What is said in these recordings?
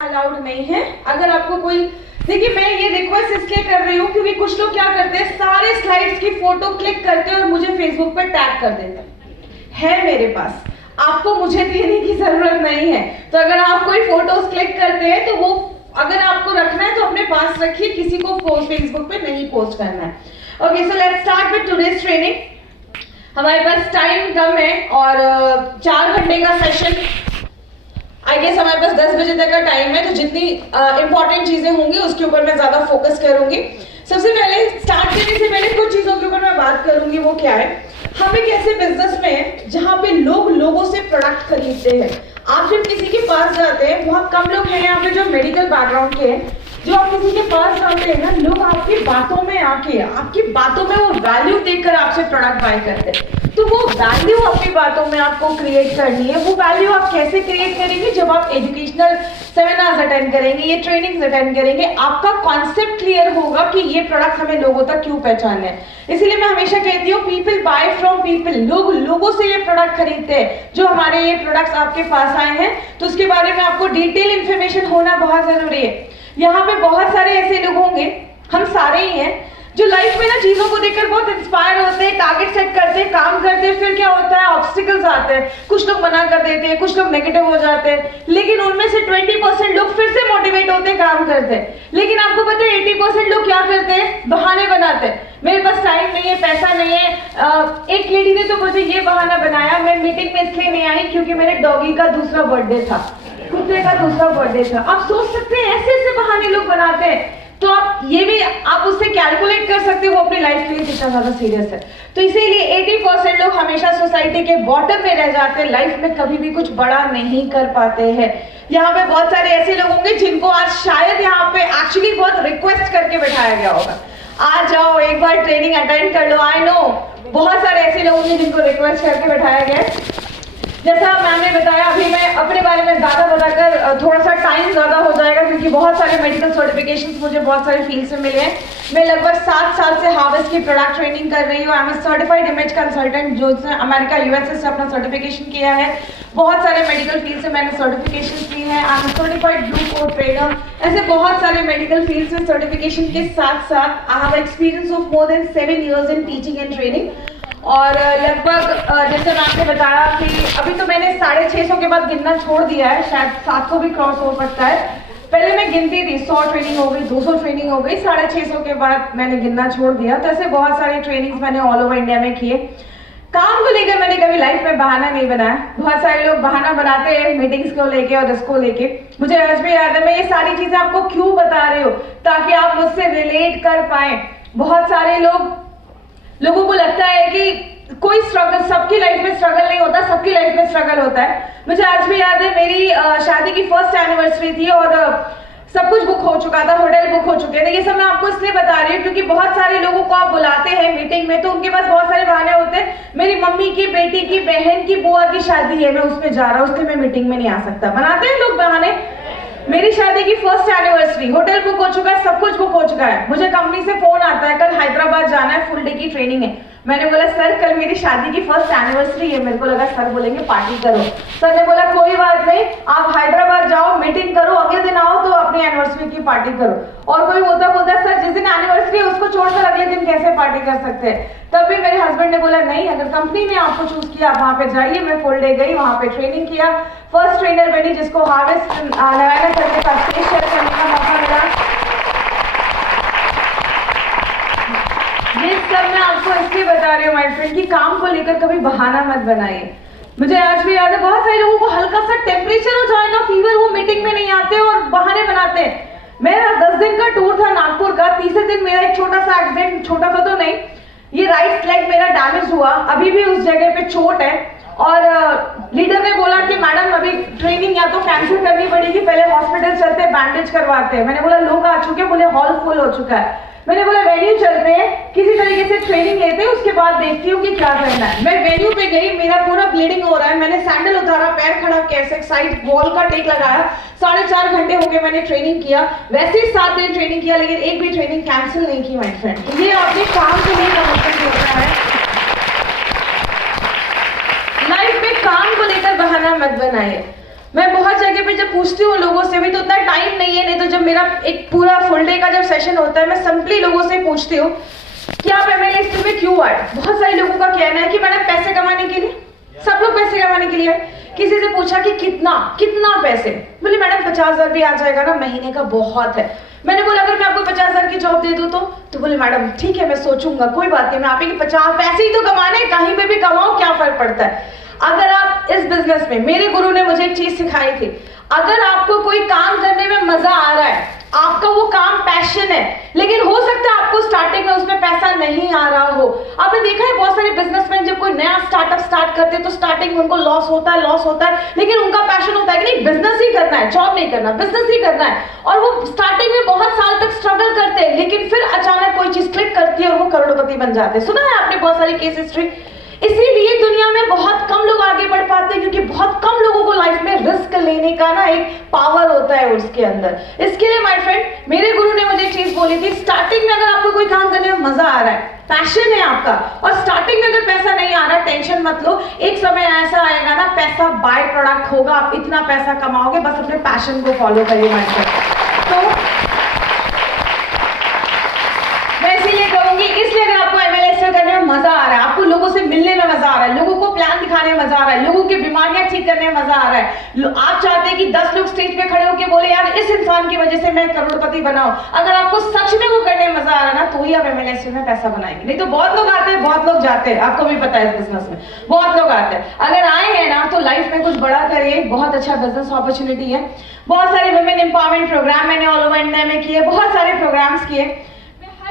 Allowed नहीं है। अगर आपको कोई, देखिए मैं ये रिक्वेस्ट इसलिए कर रही हूँ क्योंकि कुछ लोग क्या करते हैं, सारे स्लाइड्स की फोटो क्लिक करते हैं और मुझे फेसबुक पर टैग कर देते हैं। मेरे पास, आपको मुझे देने की जरूरत नहीं है। तो अगर आप कोई फोटोज क्लिक करते हैं तो वो अगर आपको रखना है तो अपने पास रखिए, किसी को फेसबुक पे नहीं पोस्ट करना है। Okay, so let's start with today's training. हमारे पास टाइम कम है और 4 घंटे का सेशन, आई गेस हमारे पास 10 बजे तक का टाइम है, तो जितनी इंपॉर्टेंट चीजें होंगी उसके ऊपर मैं ज्यादा फोकस करूंगी। सबसे पहले स्टार्ट करने से पहले कुछ चीजों के ऊपर मैं बात करूंगी। वो क्या है, हम एक ऐसे बिजनेस में हैं जहां पे लोग लोगों से प्रोडक्ट खरीदते हैं। आप जब किसी के पास जाते हैं, बहुत कम लोग हैं यहाँ पे जो मेडिकल बैकग्राउंड के हैं, जो आप किसी के पास जाते हैं ना, लोग आपकी बातों में आके, आपकी बातों में वो वैल्यू देखकर आपसे प्रोडक्ट बाय करते हैं। तो वो वैल्यू अपनी बातों में आपको क्रिएट करनी है। वो वैल्यू आप कैसे क्रिएट करेंगे? जब आप एजुकेशनल सेमिनार्स अटेंड करेंगे, ये ट्रेनिंग्स अटेंड करेंगे, आपका कॉन्सेप्ट क्लियर होगा कि ये प्रोडक्ट हमें लोगों तक क्यों पहचानना है। इसीलिए मैं हमेशा कहती हूँ, पीपल बाय फ्रॉम पीपल। लोग लोगों से ये प्रोडक्ट खरीदते हैं। जो हमारे ये प्रोडक्ट्स आपके पास आए हैं तो उसके बारे में आपको डिटेल इंफॉर्मेशन होना बहुत जरूरी है। यहाँ पे बहुत सारे ऐसे लोग होंगे, हम सारे ही हैं, जो लाइफ में ना चीजों को देखकर बहुत इंस्पायर होते हैं, टारगेट सेट करते हैं, काम करते हैं, फिर क्या होता है, ऑब्स्टिकल्स आते हैं, कुछ लोग मना कर देते हैं, कुछ लोग नेगेटिव हो जाते हैं, लेकिन उनमें से 20% लोग फिर से मोटिवेट होते हैं, काम करते हैं। लेकिन आपको पता है 80% लोग क्या करते हैं, बहाने बनाते हैं। मेरे पास टाइम नहीं है, पैसा नहीं है। एक लेडी ने तो मुझे ये बहाना बनाया, मैं मीटिंग में इसलिए नहीं आई क्योंकि मेरे डॉगी का दूसरा बर्थडे था, कुत्ते का दूसरा बर्थडे था। आप सोच सकते हैं ऐसे ऐसे बहाने लोग बनाते हैं। तो आप ये भी आप उससे कैलकुलेट कर सकते हो वो अपनी लाइफ के लिए कितना ज्यादा सीरियस है। तो इसीलिए 80% लोग हमेशा सोसाइटी के बॉटम में रह जाते हैं, लाइफ में कभी भी कुछ बड़ा नहीं कर पाते हैं। यहाँ पे बहुत सारे ऐसे लोग होंगे जिनको आज शायद यहाँ पे एक्चुअली बहुत रिक्वेस्ट करके बैठाया गया होगा, आ जाओ एक बार ट्रेनिंग अटेंड कर लो। आई नो बहुत सारे ऐसे लोग होंगे जिनको रिक्वेस्ट करके बैठाया गया है। जैसा मैम ने बताया, अभी मैं अपने बारे में ज्यादा बताकर थोड़ा सा टाइम ज्यादा हो जाएगा क्योंकि बहुत सारे मेडिकल सर्टिफिकेशंस मुझे बहुत सारे फील्ड से मिले हैं। मैं लगभग 7 साल से हार्वेस्ट की प्रोडक्ट ट्रेनिंग कर रही हूँ। आई एम सर्टिफाइड इमेज कंसल्टेंट, जो अमेरिका यूएसए से अपना सर्टिफिकेशन किया है। बहुत सारे मेडिकल फील्ड से मैंने सर्टिफिकेशन की है। I am certified blue coat trainer. ऐसे बहुत सारे मेडिकल फील्ड से सर्टिफिकेशन के साथ साथ I have experience of more than 7 years in teaching and training. और लगभग जैसे मैं आपने बताया कि अभी तो मैंने 650 के बाद गिनना छोड़ दिया है, शायद 700 भी क्रॉस हो सकता है। पहले मैं गिनती थी, 100 ट्रेनिंग हो गई, 200 ट्रेनिंग हो गई, 650 के बाद मैंने गिनना छोड़ दिया। तो ऐसे बहुत सारी ट्रेनिंग्स मैंने ऑल ओवर इंडिया में किए। काम को लेकर मैंने कभी लाइफ में बहाना नहीं बनाया। बहुत सारे लोग बहाना बनाते हैं मीटिंग्स को लेके और इसको लेके। मुझे आज भी याद है, मैं ये सारी चीजें आपको क्यों बता रही हूँ, ताकि आप मुझसे रिलेट कर पाए। बहुत सारे लोगों को लगता है कि कोई स्ट्रगल, सबकी लाइफ में स्ट्रगल नहीं होता, सबकी लाइफ में स्ट्रगल होता है। मुझे आज भी याद है, मेरी शादी की फर्स्ट एनिवर्सरी थी और सब कुछ बुक हो चुका था, होटल बुक हो चुके थे। ये सब मैं आपको इसलिए बता रही हूँ क्योंकि बहुत सारे लोगों को आप बुलाते हैं मीटिंग में तो उनके पास बहुत सारे बहाने होते हैं। मेरी मम्मी की बेटी की बहन की बुआ की शादी है, मैं उसमें जा रहा हूँ, उसके मैं मीटिंग में नहीं आ सकता। बनाते हैं लोग बहाने। मेरी शादी की फर्स्ट एनिवर्सरी, होटल बुक हो चुका है, सब कुछ बुक हो चुका है। मुझे कंपनी से फोन आता है, कल हैदराबाद जाना है, फुल डे की ट्रेनिंग है। मैंने बोला सर कल मेरी शादी की फर्स्ट एनिवर्सरी है। मेरे को लगा सर बोलेंगे पार्टी करो। सर ने बोला कोई बात नहीं, आप हैदराबाद जाओ, मीटिंग करो, अगले दिन आओ तो अपनी एनिवर्सरी की पार्टी करो। और कोई बोलता सर जिस दिन एनिवर्सरी है उसको छोड़कर अगले दिन कैसे पार्टी कर सकते हैं। तब भी मेरे हस्बैंड ने बोला नहीं, अगर कंपनी ने आपको चूज किया आप वहां पे जाइए। मैं फुल डे गई, वहां पे ट्रेनिंग किया। फर्स्ट ट्रेनर बनी जिसको हार्वेस्ट नारायण करने का स्टेज शेयर करने का मौका मिला। ये सब मैं आपको इसलिए बता रही हूँ माय फ्रेंड कि काम को लेकर कभी बहाना मत बनाइए। मुझे आज भी याद है, बहुत सारे लोगों को हल्का सा टेम्परेचर हो जाएगा, फीवर, वो मीटिंग में नहीं आते और बहाने बनाते हैं। मेरा 10 दिन का टूर था नागपुर का। तीसरे दिन मेरा एक छोटा सा एक्सीडेंट, छोटा सा तो नहीं, ये राइट लेग मेरा डैमेज हुआ, अभी भी उस जगह पे चोट है। और लीडर ने बोला कि मैडम अभी ट्रेनिंग या तो कैंसिल करनी पड़ेगी, पहले हॉस्पिटल चलते बैंडेज करवाते हैं। मैंने बोला लोग आ चुके, बोले हॉल फुल हो चुका है। मैंने बोला वेन्यू चलते हैं, किसी तरीके से ट्रेनिंग लेते हैं, उसके बाद देखती हूँ कि क्या करना है। मैं वेन्यू पे गई, मेरा पूरा ब्लीडिंग हो रहा है। मैंने सैंडल उतारा, पैर खड़ा कैसे साइड वॉल का टेक लगाया। 4.5 घंटे हो गए मैंने ट्रेनिंग किया। वैसे ही 7 दिन ट्रेनिंग किया, लेकिन एक भी ट्रेनिंग कैंसिल नहीं की माय फ्रेंड। ये अपने काम के लिए कमिटमेंट होता है। लाइफ में काम को लेकर बहाना मत बनाइए। मैं बहुत जगह पे जब पूछती हूँ लोगों से भी तो उतना मेरा एक पूरा फुल डे का जब सेशन होता है, मैं सिंपली लोगों से पूछती हूँ कि आप एमएलए स्कूल में क्यों आए। बहुत सारे लोगों का कहना है कि मैडम पैसे कमाने के लिए, सब लोग पैसे कमाने के लिए आए। किसी से पूछा कि कितना पैसे, बोले मैडम 50,000 भी आ जाएगा ना महीने का, बहुत है। मैंने बोला अगर मैं आपको 50,000 की जॉब दे दूं तो बोले मैडम ठीक है मैं सोचूंगा, कोई बात नहीं, मैं आप ही 50 पैसे ही तो कमाने, कहीं पे भी कमाओ, क्या फर्क पड़ता है। अगर आप इस बिजनेस में, मेरे गुरु ने मुझे एक चीज सिखाई थी, अगर आपको कोई काम करने में मजा आ रहा है, आपका वो काम पैशन है, लेकिन हो सकता है आपको स्टार्टिंग में उसमें पैसा नहीं आ रहा हो। आपने देखा है बहुत सारे बिजनेसमैन जब कोई नया स्टार्टअप स्टार्ट करते हैं तो स्टार्टिंग में उनको लॉस होता है, लेकिन उनका पैशन होता है कि नहीं बिजनेस ही करना है, जॉब नहीं करना, बिजनेस ही करना है, और वो स्टार्टिंग में बहुत साल तक स्ट्रगल करते हैं, लेकिन फिर अचानक कोई चीज क्लिक करती है और वो करोड़पति बन जाते हैं। सुना है आपने बहुत सारी केस हिस्ट्री। इसीलिए दुनिया में बहुत कम लोग आगे बढ़ पाते हैं, क्योंकि बहुत कम लोगों को लाइफ में रिस्क लेने का ना एक पावर होता है उसके अंदर। इसके लिए माय फ्रेंड, मेरे गुरु ने मुझे एक चीज बोली थी, स्टार्टिंग में अगर आपको कोई काम करने में मजा आ रहा है, पैशन है आपका, और स्टार्टिंग में अगर पैसा नहीं आ रहा, टेंशन मत लो, एक समय ऐसा आएगा ना पैसा बाय प्रोडक्ट होगा, आप इतना पैसा कमाओगे, बस अपने पैशन को फॉलो करिए माय फ्रेंड। तो मैं इसीलिए कहूंगी, इसलिए अगर आपको एमएलए करने में मजा आ रहा है, आपको लोगों से मिलने में मजा आ रहा है, लोगों को प्लान दिखाने में मजा आ रहा है, लोगों की बीमारियां ठीक करने में मजा आ रहा है, आप चाहते हैं कि 10 लोग स्टेज पे खड़े होकर बोले यार इस इंसान की वजह से मैं करोड़पति बनाऊं, अगर आपको सच में वो करने में मजा आ रहा है ना, तो ही आप एमएलए में पैसा बनाएंगे। नहीं तो बहुत लोग आते हैं, बहुत लोग जाते हैं, आपको भी पता है इस बिजनेस में बहुत लोग आते हैं। अगर आए हैं ना तो लाइफ में कुछ बड़ा करिए, बहुत अच्छा बिजनेस अपॉर्चुनिटी है। बहुत सारे वुमेन एम्पावरमेंट प्रोग्राम मैंने ऑल ओवर इंडिया में किए, बहुत सारे प्रोग्राम्स किए।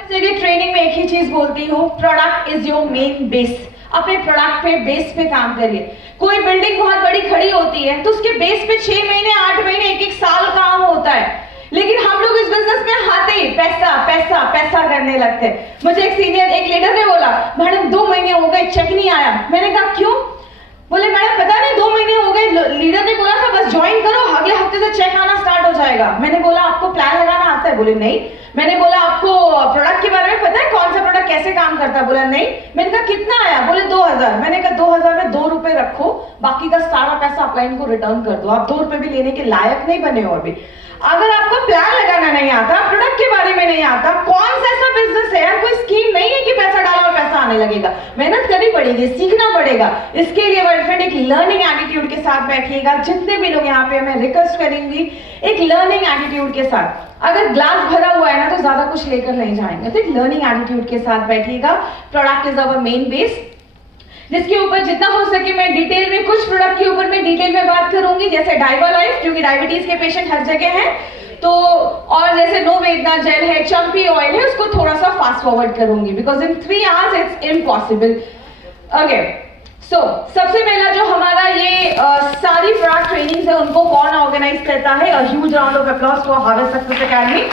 जगह ट्रेनिंग में एक ही चीज बोलती हूँ, product is your main base. अपने प्रोडक्ट पे, बेस पे काम करिए। कोई बिल्डिंग बहुत बड़ी खड़ी होती है तो उसके बेस पे 6 महीने, 8 महीने, 1-1 साल काम होता है, लेकिन हम लोग इस बिजनेस में आते ही पैसा पैसा पैसा करने लगते हैं। मुझे एक लीडर ने बोला मैडम 2 महीने हो गए चेक नहीं आया। मैंने कहा क्यों? बोले मैडम पता नहीं 2 महीने हो गए, लीडर ने बोला था बस ज्वाइन करो, अगले हफ्ते से चेक आना स्टार्ट हो जाएगा। मैंने बोला आपको प्लान लगाना आता है? बोले नहीं। मैंने बोला आपको प्रोडक्ट के बारे में पता है, कौन सा प्रोडक्ट कैसे काम करता है? बोला नहीं। मैंने कहा कितना आया? बोले 2000। मैंने कहा 2000 में 2 रुपए रखो, बाकी का सारा पैसा अपलाइन को रिटर्न कर दो, आप 2 रुपए भी लेने के लायक नहीं बने हो अभी। अगर आपको प्लान लगाना नहीं आता, प्रोडक्ट के बारे में नहीं आता, कौन सा ऐसा बिजनेस है यार, कोई स्कीम नहीं है कि पैसा डाला और पैसा आने लगेगा। मेहनत करनी पड़ेगी, सीखना पड़ेगा। इसके लिए मेरे फ्रेंड एक लर्निंग एटीट्यूड के साथ बैठिएगा। जितने भी लोग यहाँ पे, मैं रिक्वेस्ट करूंगी एक लर्निंग एटीट्यूड के साथ। अगर ग्लास भरा हुआ है ना तो ज्यादा कुछ लेकर नहीं जाएंगे, तो एक लर्निंग एटीट्यूड के साथ बैठिएगा। Product is our main base, जिसके ऊपर जितना हो सके मैं डिटेल में, कुछ प्रोडक्ट के ऊपर मैं डिटेल में बात करूंगी, जैसे डाइवा लाइफ, क्योंकि डायबिटीज के पेशेंट हर जगह हैं तो, और जैसे नो वेदना जेल है, चंपी ऑयल है, उसको थोड़ा सा फास्ट फॉरवर्ड करूंगी, because in 3 hours it's impossible. Okay, so सबसे पहला जो हमारा ये सारी प्रोडक्ट ट्रेनिंग है उनको कौन ऑर्गेनाइज करता है? A huge round of applause for harvest success academy.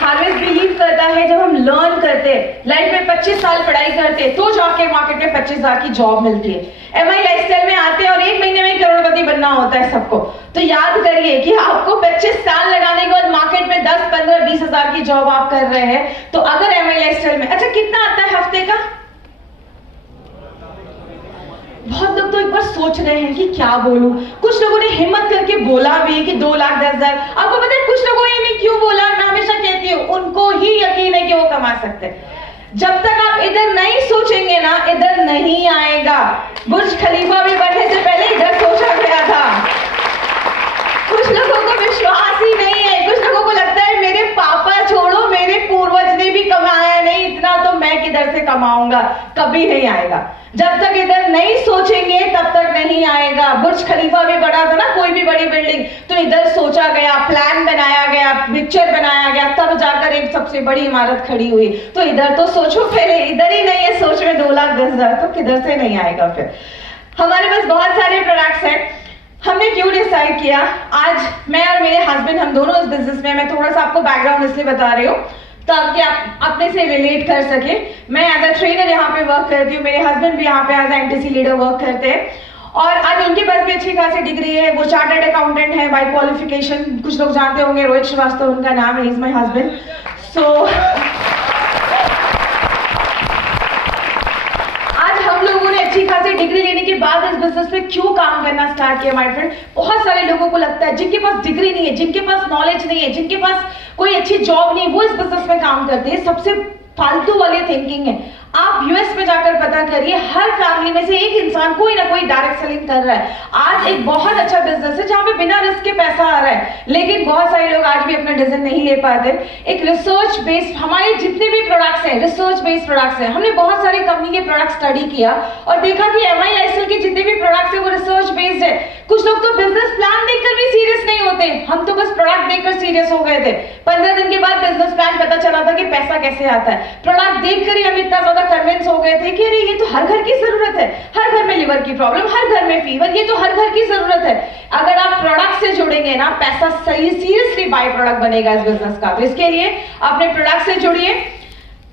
Harvest believe करता है जब हम लर्न करते हैं, लाइफ में 25 साल पढ़ाई करते हैं तो जाके मार्केट में 25,000 की जॉब मिलती है। एमआई लाइफस्टाइल में आते हैं और 1 महीने में करोड़पति बनना होता है सबको। तो याद करिए कि आपको 25 साल लगाने के बाद मार्केट में 10, 15, 20,000 की जॉब आप कर रहे हैं। तो अगर एमआई लाइफस्टाइल में, अच्छा कितना आता है हफ्ते का? बहुत लोग तो एक बार सोच रहे हैं कि क्या बोलूं। कुछ लोगों ने हिम्मत करके बोला भी कि 2,10,000। आपको पता है कुछ लोगों ने क्यों बोला? मैं हमेशा कहती हूँ उनको ही यकीन है कि वो कमा सकते हैं। जब तक आप इधर नहीं सोचेंगे ना, इधर नहीं आएगा। बुर्ज खलीफा भी बनने से पहले इधर सोचा गया था। कुछ लोगों को विश्वास ही नहीं है, कुछ लोगों को लगता है मेरे पापा छोड़ो, मेरे पूर्वज ने भी कमाया नहीं इतना, तो मैं किधर से कमाऊंगा? कभी नहीं आएगा। जब तक इधर नहीं सोचेंगे तब तक नहीं आएगा। बुर्ज खलीफा भी बना था ना, कोई भी बड़ी बिल्डिंग, तो इधर सोचा गया, प्लान बनाया गया, पिक्चर बनाया गया, तब जाकर एक सबसे बड़ी इमारत खड़ी हुई। तो इधर तो सोचो पहले, इधर ही नहीं है सोच में 2,10,000, तो किधर से नहीं आएगा? फिर हमारे पास बहुत सारे प्रोडक्ट्स हैं। हमने क्यों डिसाइड किया, आज मैं और मेरे हस्बैंड हम दोनों इस बिजनेस में, मैं थोड़ा सा आपको बैकग्राउंड इसलिए बता रही हूँ ताकि आप अपने से रिलेट कर सके। मैं एज अ ट्रेनर यहाँ पे वर्क करती हूँ, मेरे हस्बैंड भी यहाँ पे as a NTC leader work करते हैं, और आज उनके पास भी अच्छी खासी डिग्री है। वो चार्टर्ड अकाउंटेंट है बाय क्वालिफिकेशन। कुछ लोग जानते होंगे, रोहित श्रीवास्तव उनका नाम है, इज माय हस्बैंड। सो आज हम लोगों ने अच्छी खासी डिग्री लेने के बाद इस बिजनेस में क्यों काम करना स्टार्ट किया माय फ्रेंड। बहुत सारे लोगों को लगता है जिनके पास डिग्री नहीं है, जिनके पास नॉलेज नहीं है, जिनके पास कोई अच्छी जॉब नहीं है, वो इस बिजनेस में काम करते हैं। सबसे फालतू वाली थिंकिंग है। आप यूएस में जाकर पता करिए, हर फैमिली में से एक इंसान कोई ना कोई डायरेक्ट सेलिंग कर रहा है। आज एक बहुत अच्छा बिजनेस है जहां पे बिना रिस्क के पैसा आ रहा है, लेकिन बहुत सारे लोग आज भी अपना डिसीजन नहीं ले पाते। एक रिसर्च बेस्ड, हमारे जितने भी प्रोडक्ट्स हैं रिसर्च बेस्ड प्रोडक्ट्स हैं। हमने बहुत सारे कंपनी के प्रोडक्ट स्टडी किया और देखा कि MISL के जितने भी प्रोडक्ट्स हैं वो रिसर्च बेस्ड है। कुछ लोग तो बिजनेस प्लान देखकर भी सीरियस नहीं होते, हम तो बस प्रोडक्ट देखकर सीरियस हो गए थे। 15 दिन के बाद बिजनेस प्लान पता चला था कि पैसा कैसे आता है। प्रोडक्ट देखकर ही हम इतना ज्यादा कन्विंस हो गए थे कि अरे ये तो हर घर की जरूरत है, हर घर में लिवर की प्रॉब्लम, हर घर में फीवर, ये तो हर घर की जरूरत है। अगर आप प्रोडक्ट से जुड़ेंगे ना, पैसा सही सीरियसली बाय प्रोडक्ट बनेगा इस बिजनेस का। तो इसके लिए अपने प्रोडक्ट से जुड़िए।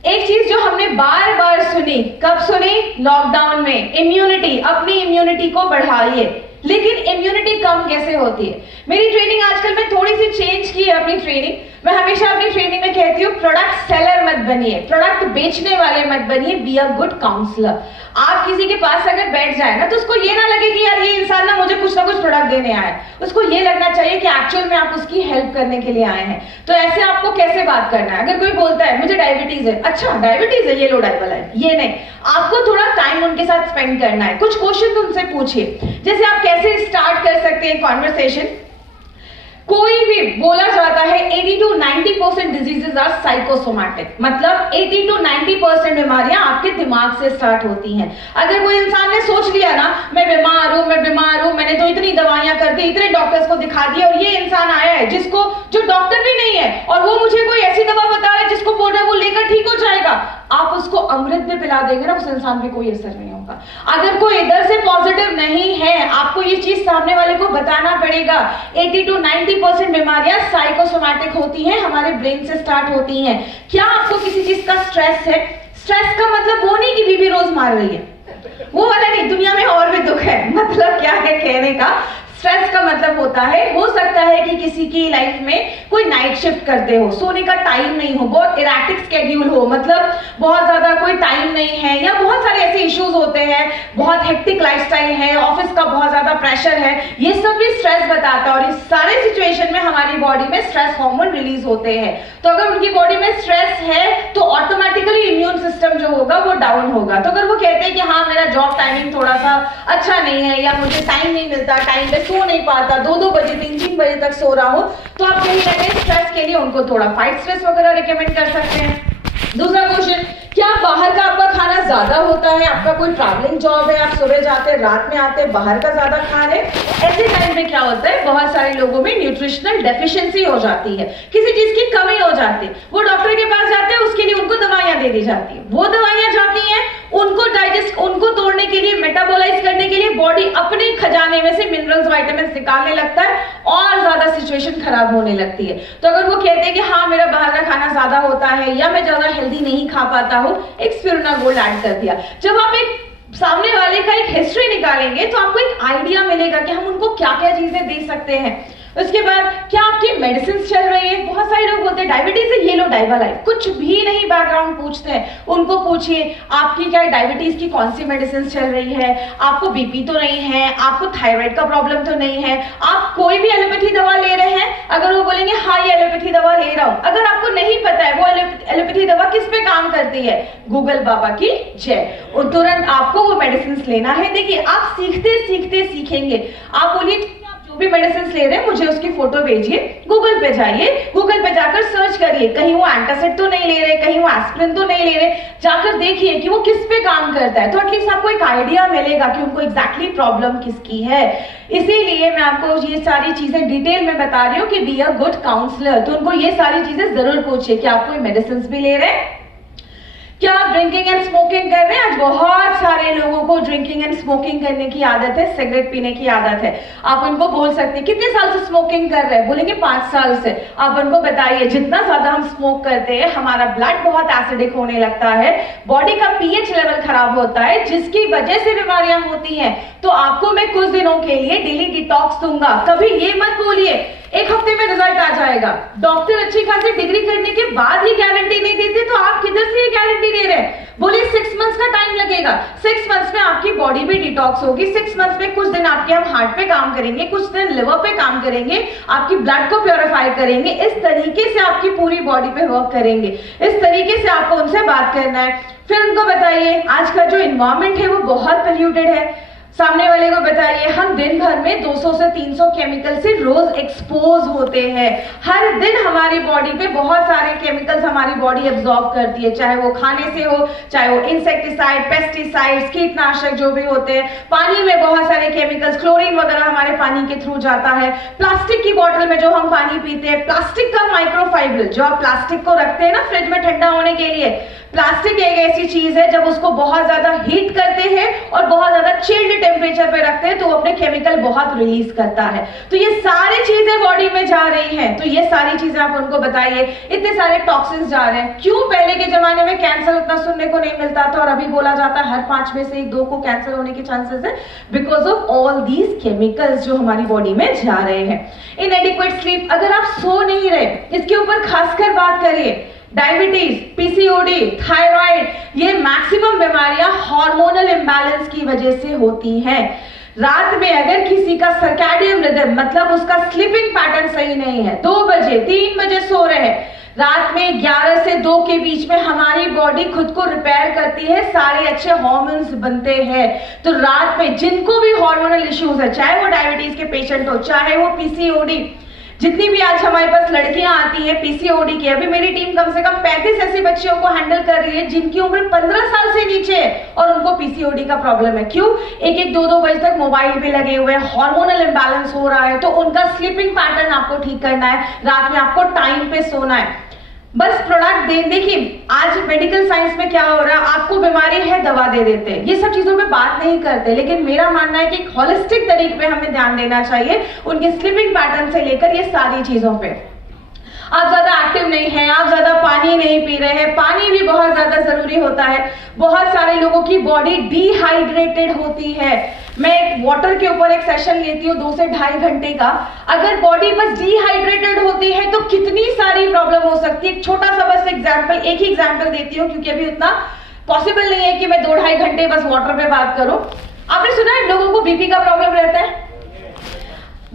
एक चीज जो हमने बार बार सुनी, कब सुनी? लॉकडाउन में, इम्यूनिटी, अपनी इम्यूनिटी को बढ़ाइए। लेकिन इम्यूनिटी कम कैसे होती है? मेरी ट्रेनिंग आजकल मैं थोड़ी सी चेंज की है अपनी ट्रेनिंग। मैं हमेशा अपनी ट्रेनिंग में कहती हूँ प्रोडक्ट सेलर मत बनिए, प्रोडक्ट बेचने वाले मत बनिए, बी अ गुड काउंसलर। आप किसी के पास अगर बैठ जाए ना तो उसको ये ना लगे कि यार ये इंसान ना मुझे कुछ ना कुछ प्रोडक्ट देने आया है। उसको ये लगना चाहिए कि एक्चुअल में आप उसकी हेल्प करने के लिए आए हैं। तो ऐसे आपको कैसे बात करना है? अगर कोई बोलता है मुझे डायबिटीज है, अच्छा डायबिटीज है, ये लो डायबल है, ये नहीं। आपको थोड़ा टाइम उनके साथ स्पेंड करना है, कुछ क्वेश्चन उनसे पूछिए। जैसे आप कैसे स्टार्ट कर सकते हैं कॉन्वर्सेशन। कोई भी बोला जाता है 80 to 90% डिजीजेस आर साइकोसोमैटिक, मतलब 80 to 90% बीमारियां आपके दिमाग से स्टार्ट होती हैं। अगर कोई इंसान ने सोच लिया ना मैं बीमार हूं, मैंने तो इतनी दवाइयां कर दी, इतने डॉक्टर्स को दिखा दिया, और ये इंसान आया है जिसको जो डॉक्टर भी नहीं है और वो मुझे कोई ऐसी दवा बता रहा है जिसको बोल रहा है वो लेकर ठीक हो जाएगा, आप उसको अमृत भी पिला देंगे ना, उस इंसान पे कोई असर नहीं होगा। अगर कोई इधर से पॉजिटिव नहीं है, आपको ये चीज सामने वाले को बताना पड़ेगा। 80 to 90% बीमारियां साइकोसोमैटिक होती हैं, हमारे ब्रेन से स्टार्ट होती हैं। क्या आपको किसी चीज का स्ट्रेस है? स्ट्रेस का मतलब वो नहीं कि बीबी रोज मार रही है, वो वाला नहीं। दुनिया में और भी दुख है। मतलब क्या है कहने का? स्ट्रेस का मतलब होता है, हो सकता है कि किसी की लाइफ में कोई नाइट शिफ्ट करते हो, सोने का टाइम नहीं हो, बहुत इरेटिक स्केड्यूल हो, मतलब बहुत ज्यादा कोई टाइम नहीं है, या बहुत सारे ऐसे इश्यूज होते हैं, बहुत हेक्टिक लाइफस्टाइल है, ऑफिस का बहुत ज्यादा प्रेशर है, ये सब भी स्ट्रेस बताता है। और इस सारे सिचुएशन में हमारी बॉडी में स्ट्रेस हार्मोन रिलीज होते हैं। तो अगर उनकी बॉडी में स्ट्रेस है तो ऑटोमेटिकली इम्यून सिस्टम जो होगा वो डाउन होगा। तो अगर वो कहते हैं कि हाँ मेरा जॉब टाइमिंग थोड़ा सा अच्छा नहीं है, या मुझे टाइम नहीं मिलता, टाइम पे सो नहीं पाता, 2-2 बजे 3-3 बजे तक सो रहा हो, तो आप कहीं ना कहीं स्ट्रेस के लिए उनको थोड़ा फाइट स्ट्रेस वगैरह रिकमेंड कर सकते हैं। दूसरा क्वेश्चन, क्या बाहर का आपका खाना ज्यादा होता है? आपका कोई ट्रैवलिंग जॉब है, आप सुबह जाते रात में आते, बाहर का ज्यादा खा रहे, ऐसे टाइम में क्या होता है, बहुत सारे लोगों में न्यूट्रिशनल डेफिशिएंसी हो जाती है, किसी चीज की कमी हो जाती है। वो डॉक्टर के पास जाते हैं, उसके लिए उनको दवाइयां दे दी जाती है। वो दवाइयां जाती हैं उनको डाइजेस्ट, उनको तोड़ने के लिए, मेटाबोलाइज करने के लिए बॉडी अपने खजाने में से मिनरल्स विटामिन्स निकालने लगता है और ज्यादा सिचुएशन खराब होने लगती है। तो अगर वो कहते हैं कि हाँ मेरा बाहर का खाना ज्यादा होता है, या मैं ज्यादा हेल्दी नहीं खा पाता हूँ, एक स्पिरुलिना गोल्ड ऐड कर दिया। जब आप एक सामने वाले का एक हिस्ट्री निकालेंगे तो आपको एक आइडिया मिलेगा कि हम उनको क्या क्या चीजें दे सकते हैं। उसके बाद क्या आपकी मेडिसिन चल रही है? बहुत सारे लोग बोलते हैं डायबिटीज है, ये लो डाइवालाइफ, कुछ भी नहीं बैकग्राउंड पूछते हैं। उनको पूछिए आपकी क्या डायबिटीज की कौन सी मेडिसिन चल रही है, आपको बीपी तो नहीं है, आपको थायराइड का प्रॉब्लम तो नहीं है, आप कोई भी एलोपैथी दवा ले रहे हैं? अगर वो बोलेंगे हाँ ये एलोपैथी दवा ले रहा हूं, अगर आपको नहीं पता है वो एलोपैथी दवा किस पे काम करती है, गूगल बाबा की जय, और तुरंत आपको वो मेडिसिन लेना है। देखिए आप सीखते सीखते सीखेंगे। आप बोलिए जो भी मेडिसिन ले रहे हैं मुझे उसकी फोटो भेजिए, गूगल पे जाइए, गूगल पे जाकर सर्च करिए, कहीं वो एंटासिड तो नहीं ले रहे, कहीं वो एस्पिरिन तो नहीं ले रहे, जाकर देखिए कि वो किस पे काम करता है। तो एटलीस्ट आपको एक आइडिया मिलेगा कि उनको एग्जैक्टली प्रॉब्लम किसकी है। इसीलिए मैं आपको ये सारी चीजें डिटेल में बता रही हूँ कि बी अ गुड काउंसलर। तो उनको ये सारी चीजें जरूर पूछिए कि आप कोई मेडिसिन भी ले रहे हैं, क्या आप ड्रिंकिंग एंड स्मोकिंग कर रहे हैं? आज बहुत सारे लोगों को ड्रिंकिंग एंड स्मोकिंग करने की आदत है, सिगरेट पीने की आदत है। आप उनको बोल सकते हैं कितने साल से स्मोकिंग कर रहे हैं? बोलेंगे 5 साल से। आप उनको बताइए जितना ज्यादा हम स्मोक करते हैं हमारा ब्लड बहुत एसिडिक होने लगता है, बॉडी का पीएच लेवल खराब होता है, जिसकी वजह से बीमारियां होती हैं। तो आपको मैं कुछ दिनों के लिए डेली डिटॉक्स दूंगा। कभी ये मत बोलिए एक हफ्ते में रिजल्ट आ जाएगा। डॉक्टर अच्छी खासी डिग्री करने के बाद ही गारंटी नहीं देते, तो आप किधर से ये गारंटी दे रहे हैं? बोले 6 मंथ्स का टाइम लगेगा। 6 मंथ्स में आपकी बॉडी भी डिटॉक्स होगी। 6 मंथ्स में कुछ दिन आपके हम हार्ट पे काम करेंगे, कुछ दिन लिवर पे काम करेंगे, आपकी ब्लड को प्योरीफाई करेंगे। इस तरीके से आपकी पूरी बॉडी पे वर्क करेंगे। इस तरीके से आपको उनसे बात करना है। फिर उनको बताइए आज का जो एनवायरमेंट है वो बहुत पोल्यूटेड है। सामने वाले को बताइए हम दिन भर में 200 से 300 केमिकल से रोज एक्सपोज होते हैं। हर दिन हमारी बॉडी पे बहुत सारे केमिकल्स हमारी बॉडी एब्जॉर्ब करती है, चाहे वो खाने से हो, चाहे वो इंसेक्टिसाइड, पेस्टिसाइड्स, कीटनाशक जो भी होते हैं। पानी में बहुत सारे केमिकल्स, क्लोरीन वगैरह हमारे पानी के थ्रू जाता है। प्लास्टिक की बोतल में जो हम पानी पीते हैं, प्लास्टिक का माइक्रोफाइबर, जो आप प्लास्टिक को रखते हैं ना फ्रिज में ठंडा होने के लिए, प्लास्टिक एक ऐसी चीज है जब उसको बहुत ज्यादा हीट करते हैं और बहुत ज्यादा चिल्ड टेम्परेचर पे रखते हैं तो वो अपने केमिकल बहुत रिलीज करता है। तो ये सारी चीजें बॉडी में जा रही हैं, तो ये सारी चीजें आप उनको बताइए। इतने सारे टॉक्सिन्स जा रहे हैं। क्यों पहले के जमाने में कैंसर उतना सुनने को नहीं मिलता था और अभी बोला जाता है हर 5 में से 1-2 को कैंसर होने के चांसेस है? Because of all these chemicals जो हमारी बॉडी में जा रहे हैं। इनएडिक्वेट स्लीप, अगर आप सो नहीं रहे, इसके ऊपर खासकर बात करिए। डायबिटीज, पीसीओडी, थायराइड, ये मैक्सिमम बीमारियां हार्मोनल इम्बैलेंस की वजह से होती हैं। रात में अगर किसी का सर्कैडियन रिदम, मतलब उसका स्लीपिंग पैटर्न सही नहीं है, 2 बजे 3 बजे सो रहे हैं, रात में 11 से 2 के बीच में हमारी बॉडी खुद को रिपेयर करती है, सारे अच्छे हार्मोन्स बनते हैं। तो रात में जिनको भी हार्मोनल इश्यूज है, चाहे वो डायबिटीज के पेशेंट हो, चाहे वो पीसीओडी, जितनी भी आज हमारे पास लड़कियां आती हैं पीसीओडी की, अभी मेरी टीम कम से कम 35 ऐसी बच्चियों को हैंडल कर रही है जिनकी उम्र 15 साल से नीचे है और उनको पीसीओडी का प्रॉब्लम है। क्यों? 1-1, 2-2 बजे तक मोबाइल पे लगे हुए हैं, हार्मोनल इंबैलेंस हो रहा है। तो उनका स्लीपिंग पैटर्न आपको ठीक करना है, रात में आपको टाइम पे सोना है। बस प्रोडक्ट देखिए आज मेडिकल साइंस में क्या हो रहा है, आपको बीमारी है दवा दे देते हैं, ये सब चीजों पे बात नहीं करते। लेकिन मेरा मानना है कि होलिस्टिक तरीके पे हमें ध्यान देना चाहिए, उनके स्लीपिंग पैटर्न से लेकर ये सारी चीजों पे। आप ज्यादा एक्टिव नहीं है, आप ज्यादा पानी नहीं पी रहे हैं, पानी भी बहुत ज्यादा जरूरी होता है। बहुत सारे लोगों की बॉडी डिहाइड्रेटेड होती है। मैं एक वाटर के ऊपर एक सेशन लेती हूँ 2 से 2.5 घंटे का। अगर बॉडी बस डिहाइड्रेटेड होती है तो कितनी सारी प्रॉब्लम हो सकती है। एक छोटा सा बस एग्जाम्पल, एक ही एग्जाम्पल देती हूँ क्योंकि अभी उतना पॉसिबल नहीं है कि मैं 2-2.5 घंटे बस वाटर पे बात करूं। आपने सुना है लोगों को बीपी का प्रॉब्लम रहता है?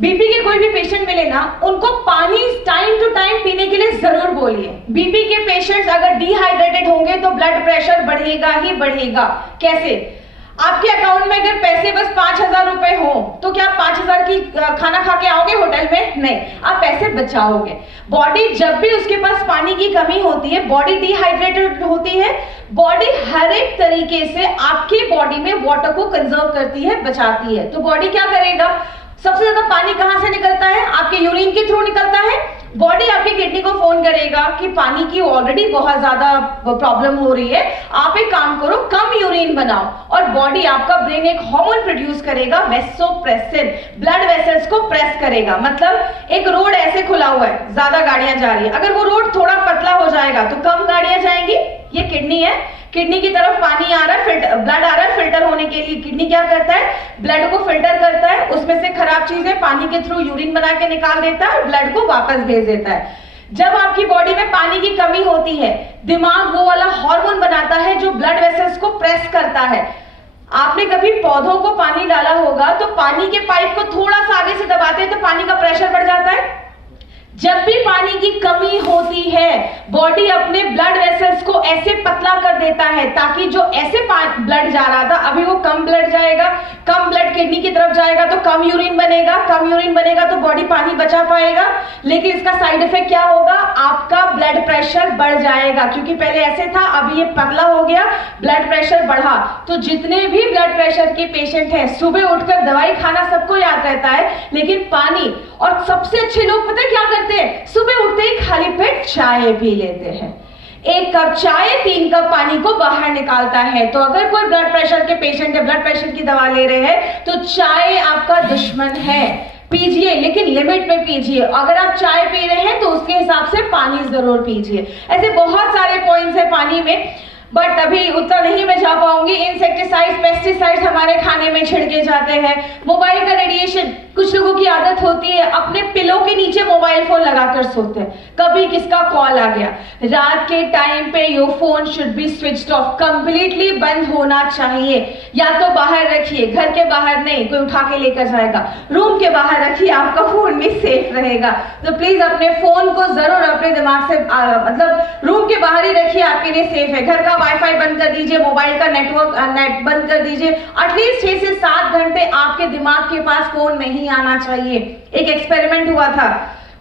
बीपी के कोई भी पेशेंट मिले ना, उनको पानी टाइम टू टाइम पीने के लिए जरूर बोलिए। बीपी के पेशेंट्स अगर डिहाइड्रेटेड होंगे तो ब्लड प्रेशर बढ़ेगा ही बढ़ेगा। कैसे? आपके अकाउंट में अगर पैसे बस 5,000 रुपए हो तो क्या आप 5,000 की खाना खा के आओगे होटल में? नहीं, आप पैसे बचाओगे। बॉडी जब भी उसके पास पानी की कमी होती है, बॉडी डिहाइड्रेटेड होती है, बॉडी हर एक तरीके से आपकी बॉडी में वाटर को कंजर्व करती है, बचाती है। तो बॉडी क्या करेगा? सबसे ज्यादा पानी कहां से निकलता है? आपके यूरिन के थ्रू निकलता है। बॉडी आपकी किडनी को फोन करेगा कि पानी की ऑलरेडी बहुत ज्यादा प्रॉब्लम हो रही है, आप एक काम करो, कम यूरिन बनाओ। और बॉडी आपका ब्रेन एक हार्मोन प्रोड्यूस करेगा, वेसोप्रेसिन, ब्लड वेसल्स को प्रेस करेगा। मतलब एक रोड ऐसे खुला हुआ है, ज्यादा गाड़ियां जा रही है, अगर वो रोड थोड़ा पतला हो जाएगा तो कम गाड़ियां जाएंगी। ये किडनी है, किडनी की तरफ पानी आ रहा है, ब्लड आ रहा है, फिल्टर होने के लिए किडनी क्या करता है? ब्लड को फिल्टर करता है, उसमें से खराब चीजें पानी के थ्रू यूरिन बना के निकाल देता है और ब्लड को वापस भेज देता है। जब आपकी बॉडी में पानी की कमी होती है, दिमाग वो वाला हार्मोन बनाता है जो ब्लड वेसल्स को प्रेस करता है। आपने कभी पौधों को पानी डाला होगा तो पानी के पाइप को थोड़ा सा आगे से दबाते हैं तो पानी का प्रेशर बढ़ जाता है। जब भी पानी की कमी होती है, बॉडी अपने ब्लड वेसल्स को ऐसे पतला कर देता है ताकि जो ऐसे ब्लड जा रहा था अभी वो कम ब्लड जाएगा, कम ब्लड किडनी की तरफ जाएगा तो कम यूरिन बनेगा, कम यूरिन बनेगा तो बॉडी पानी बचा पाएगा। लेकिन इसका साइड इफेक्ट क्या होगा? आपका ब्लड प्रेशर बढ़ जाएगा, क्योंकि पहले ऐसे था, अभी ये पतला हो गया, ब्लड प्रेशर बढ़ा। तो जितने भी ब्लड प्रेशर के पेशेंट हैं, सुबह उठकर दवाई खाना सबको याद रहता है, लेकिन पानी, और सबसे अच्छे लोग पता है क्या करते हैं? सुबह उठते ही खाली पेट चाय पी लेते हैं। 1 कप चाय 3 कप पानी को बाहर निकालता है। तो अगर कोई ब्लड प्रेशर के पेशेंट है, ब्लड प्रेशर की दवा ले रहे हैं, तो चाय आपका दुश्मन है। पीजिए, लेकिन लिमिट में पीजिए। अगर आप चाय पी रहे हैं तो उसके हिसाब से पानी जरूर पीजिए। ऐसे बहुत सारे पॉइंट्स है पानी में, बट अभी उतना नहीं मैं जा पाऊंगी। इंसेक्टिसाइड, पेस्टिसाइड हमारे खाने में छिड़के जाते हैं। मोबाइल का रेडिएशन, कुछ लोगों की आदत आदत होती है अपने पिलो के नीचे मोबाइल फोन लगाकर सोते हैं, कभी किसका कॉल आ गया। रात के टाइम पे your phone should be switched off, completely बंद होना चाहिए। या तो बाहर रखिए, घर के बाहर नहीं, कोई उठा के लेकर जाएगा, रूम के बाहर रखिए, आपका फोन भी सेफ रहेगा। तो प्लीज अपने फोन को जरूर अपने दिमाग से मतलब रूम के बाहर ही रखिए, आपके लिए सेफ है। घर का वाईफाई बंद कर दीजिए, मोबाइल का नेट बंद कर दीजिए। एटलीस्ट 6 से 7 घंटे आपके दिमाग के पास फोन नहीं आना चाहिए। एक एक्सपेरिमेंट हुआ था,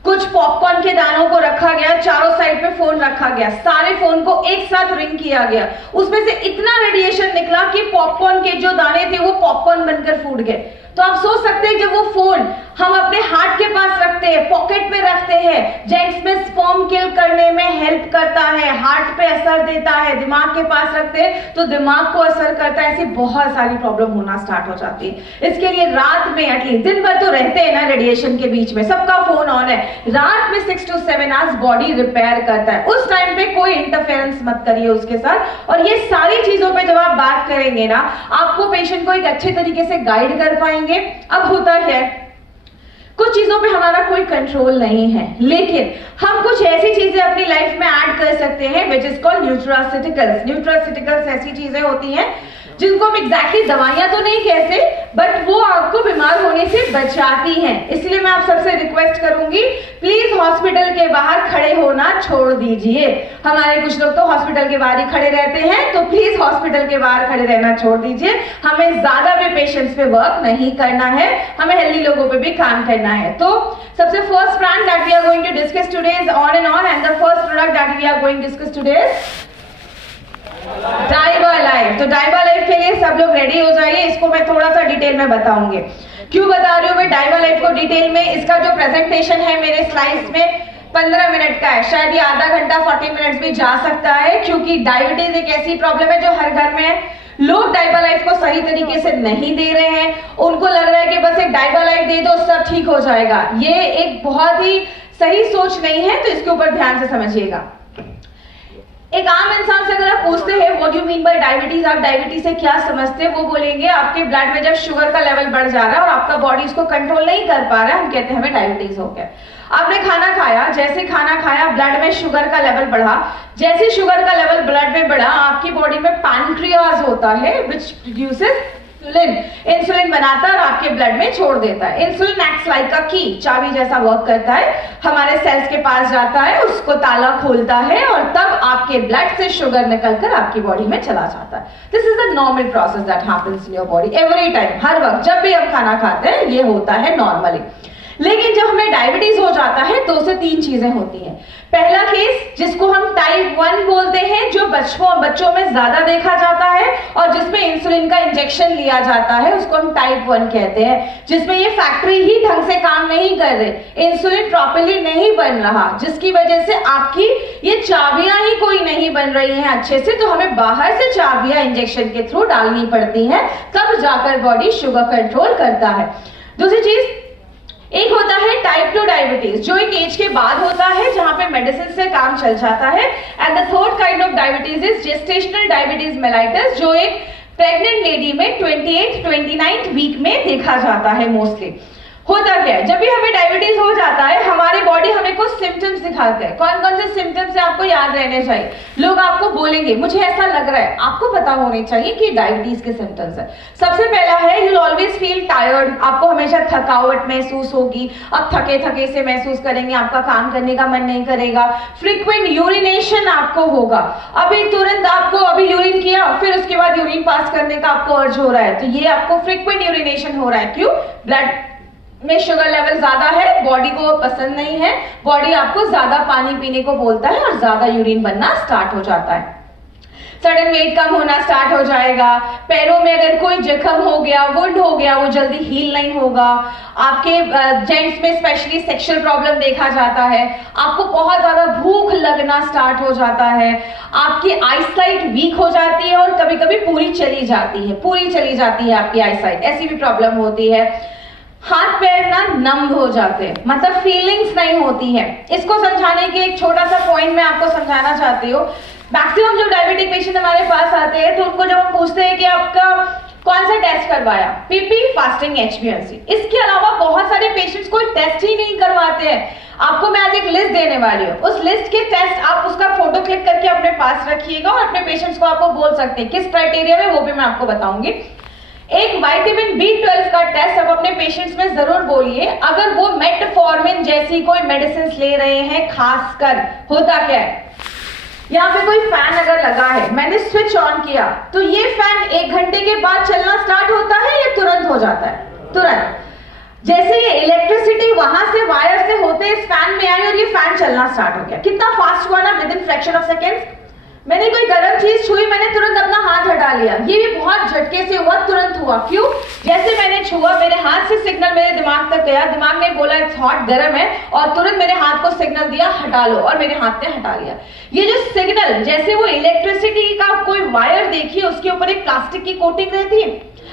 कुछ पॉपकॉर्न के दानों को रखा गया, चारों साइड पे फोन रखा गया, सारे फोन को एक साथ रिंग किया गया, उसमें से इतना रेडिएशन निकला कि पॉपकॉर्न के जो दाने थे वो पॉपकॉर्न बनकर फूट गए। तो आप सोच सकते हैं जब वो फोन हम अपने हार्ट के पास रखते हैं, पॉकेट में रखते हैं, जेंट्स में स्पर्म किल करने में हेल्प करता है, हार्ट पे असर देता है, दिमाग के पास रखते हैं तो दिमाग को असर करता है, ऐसी बहुत सारी प्रॉब्लम होना स्टार्ट हो जाती है। इसके लिए रात में एटलीस्ट, दिन भर तो रहते हैं ना रेडिएशन के बीच में, सबका फोन ऑन है, रात में 6 to 7 आवर्स बॉडी रिपेयर करता है, उस टाइम पे कोई इंटरफेरेंस मत करिए उसके साथ। और ये सारी चीजों पे जब आप बात करेंगे ना, आपको पेशेंट को एक अच्छे तरीके से गाइड कर पाएंगे। अब होता है कुछ चीजों पे हमारा कोई कंट्रोल नहीं है, लेकिन हम कुछ ऐसी चीजें अपनी लाइफ में ऐड कर सकते हैं which is called nutraceuticals. Nutraceuticals ऐसी चीजें होती हैं जिनको हम एग्जैक्टली दवाइयां तो नहीं कहते, बट वो आपको बीमार होने से बचाती हैं। इसलिए मैं आप सबसे रिक्वेस्ट करूंगी, प्लीज हॉस्पिटल के बाहर खड़े होना छोड़ दीजिए। हमारे कुछ लोग तो हॉस्पिटल के बाहर ही खड़े रहते हैं, तो प्लीज हॉस्पिटल के बाहर खड़े रहना छोड़ दीजिए। हमें ज्यादा भी पेशेंट्स पे वर्क नहीं करना है, हमें हेल्दी लोगों पे भी काम करना है। तो सबसे first brand that we are going to discuss today is on and the first product that we are going to discuss today Diva Life. तो डाइवा लाइफ के लिए सब लोग रेडी हो जाइए, इसको मैं थोड़ा सा डिटेल में बताऊंगी। क्यों बता रही हूँ मैं डाइवा लाइफ को डिटेल में? इसका जो प्रेजेंटेशन है मेरे स्लाइड्स में 15 मिनट का है, शायद ये आधा घंटा 40 मिनट्स भी जा सकता है, क्योंकि डायबिटीज एक ऐसी प्रॉब्लम है जो हर घर में है। लोग डाइवा लाइफ को सही तरीके से नहीं दे रहे हैं, उनको लग रहा है कि बस एक डाइवा लाइफ दे दो सब ठीक हो जाएगा। ये एक बहुत ही सही सोच नहीं है, तो इसके ऊपर ध्यान से समझिएगा। एक आम इंसान से अगर आप पूछते हैं what you mean by diabetes, आप डायबिटीज से क्या समझते हैं, वो बोलेंगे आपके ब्लड में जब शुगर का लेवल बढ़ जा रहा है और आपका बॉडी उसको कंट्रोल नहीं कर पा रहा है, हम कहते हैं हमें डायबिटीज हो गया। आपने खाना खाया, जैसे खाना खाया ब्लड में शुगर का लेवल बढ़ा, जैसे शुगर का लेवल ब्लड में बढ़ा, आपकी बॉडी में पैनक्रियाज होता है विच प्रोड्यूसेस इंसुलिन बनाता है और आपके ब्लड में छोड़ देता है। इंसुलिन एक्ट्स लाइक अ की, चाबी जैसा वर्क करता है, हमारे सेल्स के पास जाता है, उसको ताला खोलता है और तब आपके ब्लड से शुगर निकलकर आपकी बॉडी में चला जाता है। This is the normal process that happens in your body every time, हर वक्त जब भी हम खाना खाते हैं ये होता है नॉर्मली। लेकिन जब हमें डायबिटीज हो जाता है 2 से 3 चीजें होती हैं। पहला केस जिसको हम टाइप 1 बोलते हैं, जो बच्चों में ज्यादा देखा जाता है और जिसमें इंसुलिन का इंजेक्शन लिया जाता है, उसको हम टाइप 1 कहते हैं, जिसमें ये फैक्ट्री ही ढंग से काम नहीं कर रही, इंसुलिन प्रॉपर्ली नहीं बन रहा, जिसकी वजह से आपकी ये चाबियां ही कोई नहीं बन रही हैं अच्छे से, तो हमें बाहर से चाबियां इंजेक्शन के थ्रू डालनी पड़ती हैं, तब जाकर बॉडी शुगर कंट्रोल करता है। दूसरी चीज, एक होता है टाइप 2 डायबिटीज, जो एक एज के बाद होता है, जहां पे मेडिसिन से काम चल जाता है। And the third kind of diabetes is gestational diabetes mellitus, जो एक प्रेग्नेंट लेडी में 28-29 वीक में देखा जाता है मोस्टली। होता क्या है, जब भी हमें डायबिटीज हो जाता है, हमारी बॉडी हमें कुछ सिम्टम्स दिखाते हैं। कौन कौन से सिम्टम्स है आपको याद रहने चाहिए। लोग आपको बोलेंगे मुझे ऐसा लग रहा है, आपको पता होने चाहिए कि डायबिटीज के सिम्टम्स है। सबसे पहला है you will always feel tired, आपको हमेशा थकावट महसूस होगी, आप थके थके से महसूस करेंगे, आपका काम करने का मन नहीं करेगा। फ्रीक्वेंट यूरिनेशन आपको होगा, अभी तुरंत आपको अभी यूरिन किया, फिर उसके बाद यूरिन पास करने का आपको अर्ज हो रहा है, तो ये आपको फ्रीक्वेंट यूरिनेशन हो रहा है। क्यों? ब्लड में शुगर लेवल ज्यादा है, बॉडी को पसंद नहीं है, बॉडी आपको ज्यादा पानी पीने को बोलता है और ज्यादा यूरिन बनना स्टार्ट हो जाता है। सडन वेट कम होना स्टार्ट हो जाएगा, पैरों में अगर कोई जख्म हो गया, वुंड हो गया, वो जल्दी हील नहीं होगा। आपके जेंट्स में स्पेशली सेक्सुअल प्रॉब्लम देखा जाता है, आपको बहुत ज्यादा भूख लगना स्टार्ट हो जाता है, आपकी आईसाइट वीक हो जाती है और कभी कभी पूरी चली जाती है आपकी आईसाइट, ऐसी भी प्रॉब्लम होती है। हाथ पैर ना नम हो जाते हैं, मतलब फीलिंग्स नहीं होती है। इसको समझाने के एक छोटा सा पॉइंट मैं आपको समझाना चाहती हूँ। मैक्सिमम जो डायबिटिक पेशेंट हमारे पास आते हैं, तो उनको जब हम पूछते हैं कि आपका कौन सा टेस्ट करवाया, पीपी, फास्टिंग, HbA1c, इसके अलावा बहुत सारे पेशेंट्स पेशेंट्स कोई टेस्ट ही नहीं करवाते हैं। आपको मैं आज एक लिस्ट देने वाली हूँ, उस लिस्ट के टेस्ट आप उसका फोटो क्लिक करके अपने पास रखिएगा और अपने पेशेंट्स को आपको बोल सकते हैं किस क्राइटेरिया में, वो भी मैं आपको बताऊंगी। एक विटामिन B12 का टेस्ट आप अपने पेशेंट्स में जरूर बोलिए अगर वो मेटफॉर्मिन जैसी कोई मेडिसिन ले रहे हैं। खासकर होता क्या है, यहाँ पे कोई फैन अगर लगा है, मैंने स्विच ऑन किया तो ये फैन 1 घंटे के बाद चलना स्टार्ट होता है या तुरंत हो जाता है? तुरंत। जैसे ये इलेक्ट्रिसिटी वहां से वायर से होते इस फैन में आई और ये फैन चलना स्टार्ट हो गया, कितना फास्ट हुआ ना, with in fraction of seconds. मैंने कोई गर्म चीज छुई, मैंने तुरंत अपना हाथ हटा लिया, ये भी बहुत झटके से हुआ, तुरंत हुआ। क्यों? जैसे मैंने छुआ मेरे हाथ से सिग्नल मेरे दिमाग तक गया, दिमाग ने बोला इट्स हॉट, गर्म है, और तुरंत मेरे हाथ को सिग्नल दिया हटा लो, और मेरे हाथ ने हटा लिया। ये जो सिग्नल, जैसे वो इलेक्ट्रिसिटी का कोई वायर देखिए उसके ऊपर एक प्लास्टिक की कोटिंग रहती है,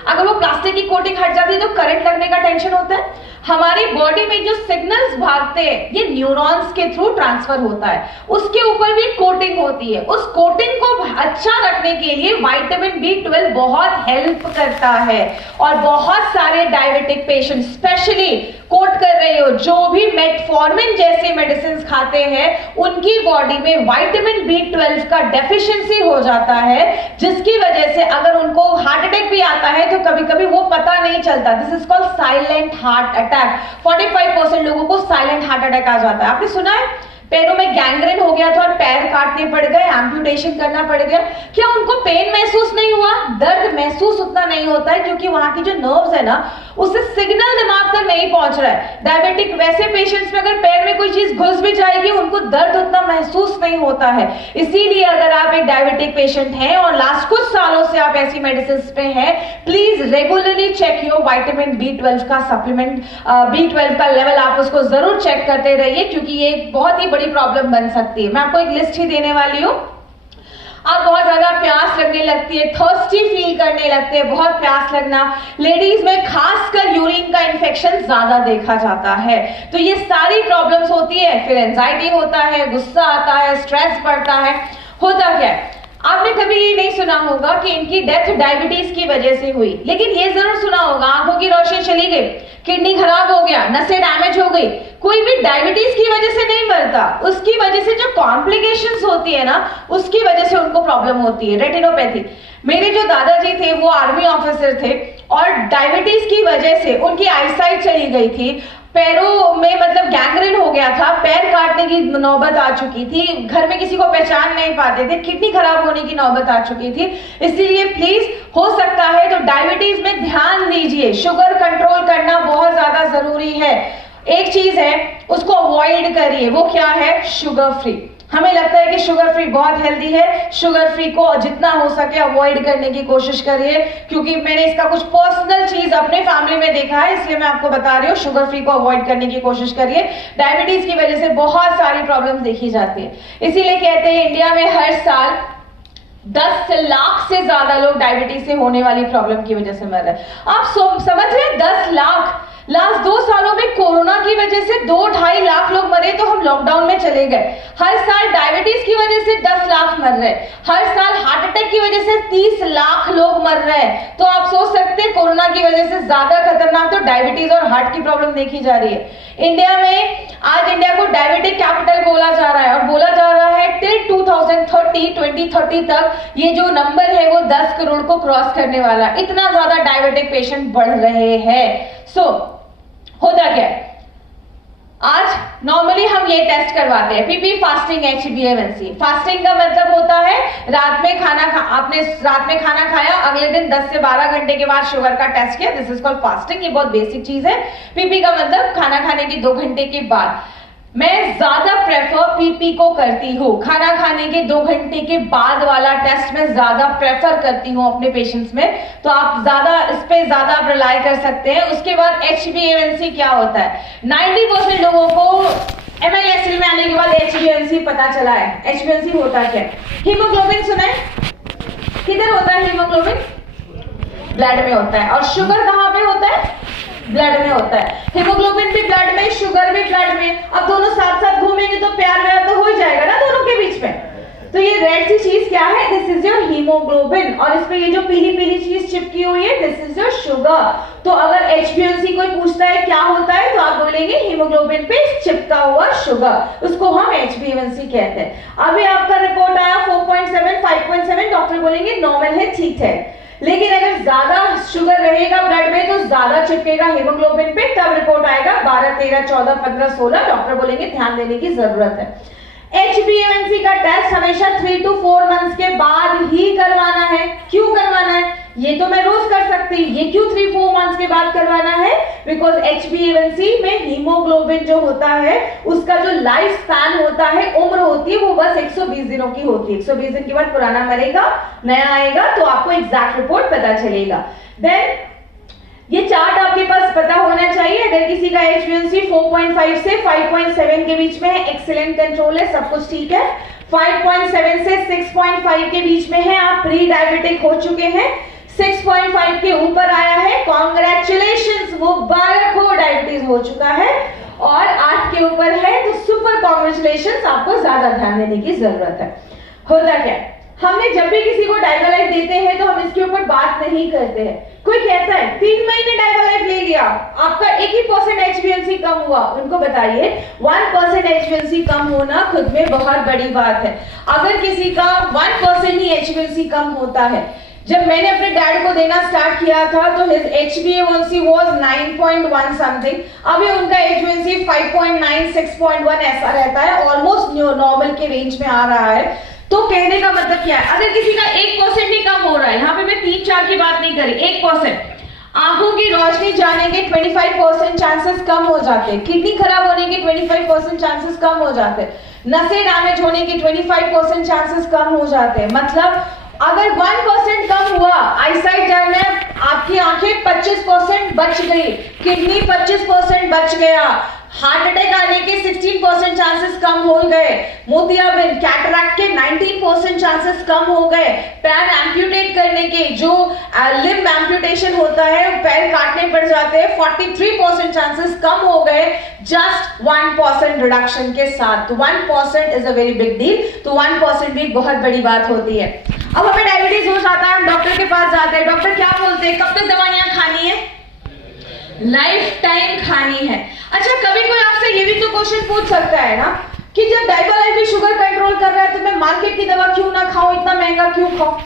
अगर वो प्लास्टिक की कोटिंग हट जाती है तो करंट लगने का टेंशन होता है। हमारी बॉडी में जो सिग्नल्स भागते हैं ये न्यूरॉन्स के थ्रू ट्रांसफर होता है, उसके ऊपर भी कोटिंग होती है। उस कोटिंग को अच्छा रखने के लिए विटामिन B12 बहुत हेल्प करता है। और बहुत सारे डायबिटिक पेशेंट स्पेशली कोट कर रहे हो जो भी मेटफॉर्मिन जैसे मेडिसिन खाते हैं उनकी बॉडी में विटामिन B12 का डेफिशिएंसी हो जाता है, जिसकी वजह से अगर उनको हार्ट अटैक भी आता है तो कभी कभी वो पता नहीं चलता। This is called silent heart attack. 45% लोगों को साइलेंट हार्ट अटैक आ जाता है। आपने सुना है पैरों में गैंग्रेन हो गया था और पैर काटने पड़ गए, एम्पुटेशन करना पड़ गया, क्या उनको पेन महसूस नहीं हुआ? दर्द महसूस उतना नहीं होता है क्योंकि वहां की जो नर्व्स है ना उससे सिग्नल दिमाग तक नहीं पहुंच रहा है। डायबिटिक वैसे पेशेंट्स में अगर पैर में कोई चीज घुस भी जाएगी उनको दर्द उतना महसूस नहीं होता है। इसीलिए अगर आप एक डायबिटिक पेशेंट हैं और लास्ट कुछ सालों से आप ऐसी मेडिसिन पे हैं, please regularly check your vitamin B12 का सप्लीमेंट, B12 का लेवल आप उसको जरूर चेक करते रहिए क्योंकि ये एक बहुत ही बड़ी प्रॉब्लम बन सकती है। मैं आपको एक लिस्ट ही देने वाली हूं। आप बहुत ज्यादा प्यास लगने लगती है, थर्स्टी फील करने लगते हैं, बहुत प्यास लगना, लेडीज में खासकर यूरिन का इन्फेक्शन ज्यादा देखा जाता है, तो ये सारी प्रॉब्लम्स होती है। फिर एंजाइटी होता है, गुस्सा आता है, स्ट्रेस बढ़ता है। होता क्या है, आपने कभी ये नहीं सुना होगा कि इनकी डेथ डायबिटीज की वजह से हुई, लेकिन ये जरूर सुना होगा आंखों की रोशनी चली गई, किडनी खराब हो गया, नसें डैमेज हो गई। कोई भी डायबिटीज की वजह से नहीं मरता, उसकी वजह से जो कॉम्प्लिकेशंस होती है ना उसकी वजह से उनको प्रॉब्लम होती है। रेटिनोपैथी, मेरे जो दादाजी थे वो आर्मी ऑफिसर थे और डायबिटीज की वजह से उनकी आईसाइट चली गई थी, पैरों में मतलब गैंग्रेन हो गया था, पैर काटने की नौबत आ चुकी थी, घर में किसी को पहचान नहीं पाते थे, किडनी खराब होने की नौबत आ चुकी थी। इसीलिए प्लीज हो सकता है तो डायबिटीज में ध्यान दीजिए, शुगर कंट्रोल करना बहुत ज्यादा जरूरी है। एक चीज है उसको अवॉइड करिए, वो क्या है? Sugar free. हमें लगता है कि शुगर फ्री बहुत हेल्दी है, शुगर फ्री को जितना हो सके अवॉइड करने की कोशिश करिए, क्योंकि मैंने इसका कुछ पर्सनल चीज अपने फैमिली में देखा है, इसलिए मैं आपको बता रही हूँ। शुगर फ्री को अवॉइड करने की कोशिश करिए, डायबिटीज की वजह से बहुत सारी प्रॉब्लम्स देखी जाती है। इसीलिए कहते हैं इंडिया में हर साल 10 लाख से ज्यादा लोग डायबिटीज से होने वाली प्रॉब्लम की वजह से मर रहे हैं। आप समझ रहे हैं 10 लाख। लास्ट 2 सालों में कोरोना की वजह से 2-2.5 लाख लोग मरे तो हम लॉकडाउन में चले गए। हर साल डायबिटीज की वजह से 10 लाख मर रहे, हर साल हार्ट अटैक की वजह से 30 लाख लोग मर रहे हैं। तो आप सोच सकते हैं कोरोना की वजह से ज्यादा खतरनाक तो डायबिटीज और हार्ट की प्रॉब्लम देखी जा रही है। इंडिया में आज इंडिया को डायबिटिक कैपिटल बोला जा रहा है और बोला जा रहा है टिल 2030 तक ये जो नंबर है वो 10 करोड़ को क्रॉस करने वाला। इतना ज्यादा डायबिटिक पेशेंट बढ़ रहे हैं। होता क्या है, आज नॉर्मली हम ये टेस्ट करवाते हैं पीपी फास्टिंग HbA1c। फास्टिंग का मतलब होता है आपने रात में खाना खाया, अगले दिन 10 से 12 घंटे के बाद शुगर का टेस्ट किया, दिस इज कॉल्ड फास्टिंग। ये बहुत बेसिक चीज है। पीपी का मतलब खाना खाने के 2 घंटे के बाद। मैं ज्यादा प्रेफर पीपी को करती हूँ, खाना खाने के 2 घंटे के बाद वाला टेस्ट में ज्यादा प्रेफर करती हूँ अपने पेशेंट्स में, तो आप ज्यादा इस पे ज्यादा रिलाई कर सकते हैं। उसके बाद HbA1c क्या होता है, 90% लोगों को MISL में आने के बाद HbA1c पता चला है। HbA1c होता क्या है? हीमोग्लोबिन सुना है? किधर होता है हीमोग्लोबिन? ब्लड में होता है। और शुगर कहाँ पे होता है? ब्लड में होता है। हीमोग्लोबिन भी ब्लड में, शुगर भी ब्लड में। अब दोनों साथ साथ घूमेंगे तो प्यार व्यार तो हो ही जाएगा ना दोनों के बीच में। तो ये रेड सी चीज क्या है? दिस इज योर हीमोग्लोबिन, और इस पे ये जो पीली पीली चीज चिपकी हुई है दिस इज योर शुगर। तो अगर HbA1c कोई पूछता है क्या होता है तो आप बोले बोलेंगे हीमोग्लोबिन पे चिपका हुआ शुगर, उसको हम HbA1c कहते हैं। अभी आपका रिपोर्ट आया 4.7, 5.7, डॉक्टर बोलेंगे नॉर्मल है, ठीक है। लेकिन अगर ज्यादा शुगर रहेगा ब्लड में तो ज्यादा चिपकेगा हीमोग्लोबिन पे, तब रिपोर्ट आएगा 12, 13, 14, 15, 16, डॉक्टर बोलेंगे ध्यान देने की जरूरत है। HbA1c का टेस्ट हमेशा 3 to 4 मंथ्स के बाद ही करवाना है। क्यों करवाना है? ये तो मैं रोज कर सकती, ये क्यों 3-4 मंथ्स के बाद करवाना है? बिकॉज HbA1c में हीमोग्लोबिन जो होता है उसका जो लाइफ स्पैन होता है, उम्र होती है, वो बस 120 दिनों की होती है। 120 दिन के बाद पुराना मरेगा, नया आएगा, तो आपको एग्जैक्ट रिपोर्ट पता चलेगा। देन ये चार्ट आपके पास पता होना चाहिए। अगर किसी का HbA1c 4.5 से 5.7 के बीच में है, एक्सीलेंट कंट्रोल है, सब कुछ ठीक है। 5.7 से 6.5 के बीच में है, आप प्री डायबिटिक हो चुके हैं। 6.5 के ऊपर आया है, कॉन्ग्रेचुलेशंस, मुबारक हो, डायबिटीज हो चुका है। और 8 के ऊपर है तो सुपर कॉन्ग्रेचुलेशंस, आपको ज्यादा ध्यान देने की जरूरत है। होता क्या, हमने जब भी किसी को डायवालाइफ देते हैं तो हम इसके ऊपर बात नहीं करते हैं। कोई कहता है 3 महीने डायवालाइफ ले लिया, आपका 1% HbA1c कम हुआ, उनको बताइए 1% HbA1c कम होना खुद में बहुत बड़ी बात है। अगर किसी का 1% ही HbA1c कम होता है, जब मैंने अपने डैड को देना स्टार्ट किया था तो his HbA1c was 9.1 समथिंग, अभी उनका HbA1c 5.9, 6.1 ऐसा रहता है, ऑलमोस्ट नॉर्मल के रेंज में आ रहा है। तो कहने का मतलब क्या है, अगर किसी का 1% ही कम हो रहा है, यहाँ पे मैं 3-4 की बात नहीं करी, 1%, आंखों की रोशनी जाने के 25% चांसेस कम हो जाते हैं, किडनी खराब होने के 25% चांसेस कम हो जाते हैं, नसें डैमेज होने के 25% चांसेस कम हो जाते हैं। मतलब अगर 1% कम हुआ, आईसाइट जाने आपकी आंखें 25% बच गई, किडनी 25% बच गया, हार्ट अटैक आने के 16% चांसेस कम हो गए, मोतियाबिंद, कैटरैक्ट के 19% चांसेस कम हो गए, पैर एम्प्यूटेट करने के, जो लिम्ब एम्प्यूटेशन होता है, पैर काटने पड़ जाते हैं, 43% चांसेस कम हो गए जस्ट 1% रिडक्शन के साथ। तो 1% is a very big deal, तो 1% भी बहुत बड़ी बात होती है। अब हमें डायबिटीज हो जाता है, हम डॉक्टर के पास जाते हैं, डॉक्टर क्या बोलते हैं, कब तक दवाइयां खानी है? लाइफ टाइम खानी है। अच्छा, कभी कोई आपसे ये भी तो क्वेश्चन पूछ सकता है ना कि जब डायबिटीज भी शुगर कंट्रोल कर रहा है तो मैं मार्केट की दवा क्यों ना खाऊं, इतना महंगा क्यों खाऊं?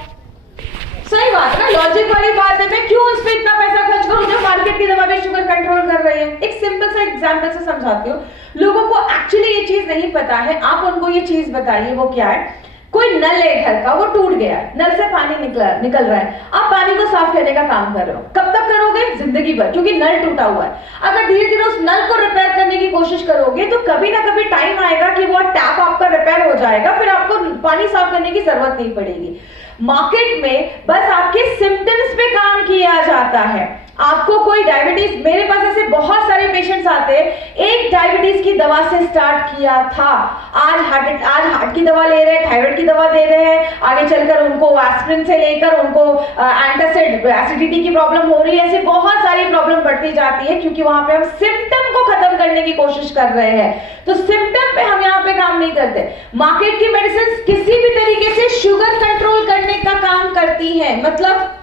सही बात है ना, लॉजिक वाली बात है, मैं क्यों इस पे इतना पैसा खर्च करूं जब मार्केट की दवा भी शुगर कंट्रोल कर रही है। एक सिंपल सा एग्जांपल से समझाती हूँ, लोगों को एक्चुअली ये चीज नहीं पता है, आप उनको ये चीज बताइए, वो क्या है। कोई नल है घर का, वो टूट गया, नल से पानी निकल रहा है, आप पानी को साफ करने का काम कर रहे हो, कब तक करोगे? जिंदगी भर, क्योंकि नल टूटा हुआ है। अगर धीरे धीरे उस नल को रिपेयर करने की कोशिश करोगे तो कभी ना कभी टाइम आएगा कि वो टैप आपका रिपेयर हो जाएगा, फिर आपको पानी साफ करने की जरूरत नहीं पड़ेगी। मार्केट में बस आपके सिम्टम्स पे काम किया जाता है। आपको कोई डायबिटीज, मेरे पास ऐसे बहुत सारे पेशेंट्स आते हैं, एक डायबिटीज की दवा से स्टार्ट किया था, आज हार्ट की दवा ले रहे हैं, थायराइड की दवा दे रहे हैं, आगे चलकर उनको एस्पिरिन से लेकर उनको एंटासिड, एसिडिटी की प्रॉब्लम हो रही है, ऐसी बहुत सारी प्रॉब्लम बढ़ती जाती है, क्योंकि वहां पे हम सिम्टम को खत्म करने की कोशिश कर रहे हैं। तो सिम्टम पे हम यहाँ पे काम नहीं करते। मार्केट की मेडिसिन किसी भी तरीके से शुगर कंट्रोल करने का काम करती है। मतलब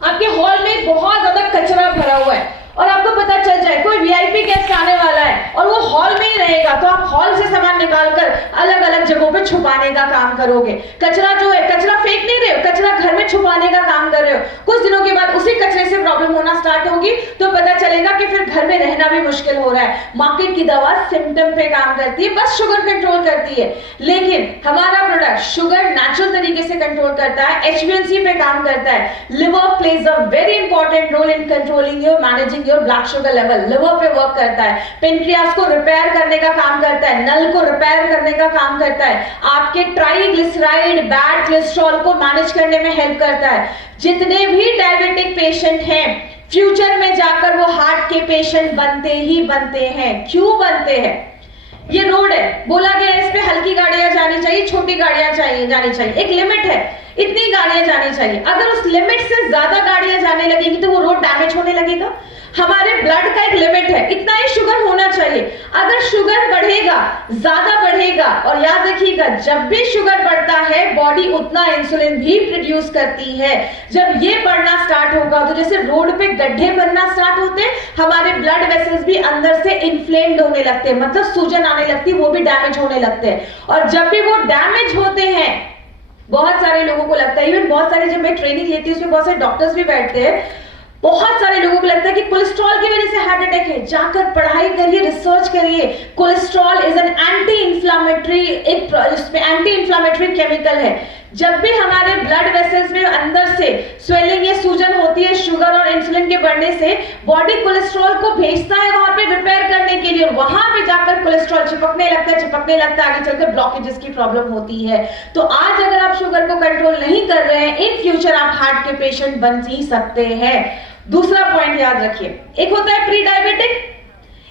आपके हॉल में बहुत ज्यादा कचरा भरा हुआ है और आपको पता चल जाए कोई वीआईपी गेस्ट आने वाला है और वो हॉल में ही रहेगा, तो आप हॉल से सामान निकालकर अलग अलग जगहों पे छुपाने का काम करोगे। कचरा जो है, कचरा फेंक नहीं रहे हो, कचरा घर में छुपाने का काम कर रहे हो। कुछ दिनों के बाद उसी कचरे से प्रॉब्लम होना स्टार्ट होगी तो पता चलेगा कि फिर घर में रहना भी मुश्किल हो रहा है। मार्केट की दवा सिम्टम पे काम करती है, बस शुगर कंट्रोल करती है, लेकिन हमारा प्रोडक्ट शुगर नेचुरल तरीके से कंट्रोल करता है, HbA1c पे काम करता है। Liver plays a very important role in controlling your managing your blood sugar level. Liver पे वर्क करता है, पेनक्रियास को रिपेयर करने का काम करता है, नल को रिपेयर करने का काम करता है, आपके ट्राइग्लिसराइड, बैड कोलेस्ट्रॉल को मैनेज करने में हेल्प करता है। जितने भी डायबिटिक पेशेंट हैं, फ्यूचर में जाकर वो हार्ट के पेशेंट बनते ही बनते हैं। क्यों बनते हैं? ये रोड है, बोला गया है इस पे हल्की गाड़ियां जानी चाहिए, छोटी गाड़ियां जानी चाहिए, एक लिमिट है, इतनी गाड़ियां जानी चाहिए। अगर उस लिमिट से ज्यादा गाड़ियां जाने लगेगी तो वो रोड डैमेज होने लगेगा। हमारे ब्लड का एक लिमिट है, इतना ही शुगर होना चाहिए। अगर शुगर बढ़ेगा ज्यादा बढ़ेगा। और याद रखिएगा, जब भी शुगर बढ़ता है बॉडी उतना इंसुलिन भी प्रोड्यूस करती है। जब ये बढ़ना स्टार्ट होगा तो जैसे रोड पे गड्ढे बनना स्टार्ट होते हैं, हमारे ब्लड वेसल्स भी अंदर से इन्फ्लेम्ड होने लगते हैं, मतलब सूजन आने लगती है, वो भी डैमेज होने लगते हैं। और जब भी वो डैमेज होते हैं, बहुत सारे लोगों को लगता है, इवन बहुत सारे, जब मैं ट्रेनिंग लेती हूँ उसमें बहुत सारे डॉक्टर्स भी बैठते हैं, बहुत सारे लोगों को लगता है कि कोलेस्ट्रॉल की वजह से हार्ट अटैक है। जाकर पढ़ाई करिए, रिसर्च करिए। Cholesterol is an anti inflammatory, एक इसमें एंटी इंफ्लेमेटरी केमिकल है। जब भी हमारे ब्लड वेसल्स में अंदर से स्वेलिंग या सूजन होती है शुगर और इंसुलिन के बढ़ने से, बॉडी कोलेस्ट्रॉल को भेजता है वहां पे रिपेयर करने के लिए, वहां पे जाकर कोलेस्ट्रॉल चिपकने लगता है, आगे चलकर ब्लॉकेजेस की प्रॉब्लम होती है। तो आज अगर आप शुगर को कंट्रोल नहीं कर रहे हैं, इन फ्यूचर आप हार्ट के पेशेंट बन ही सकते हैं। दूसरा पॉइंट याद रखिए, एक होता है प्री डायबिटिक,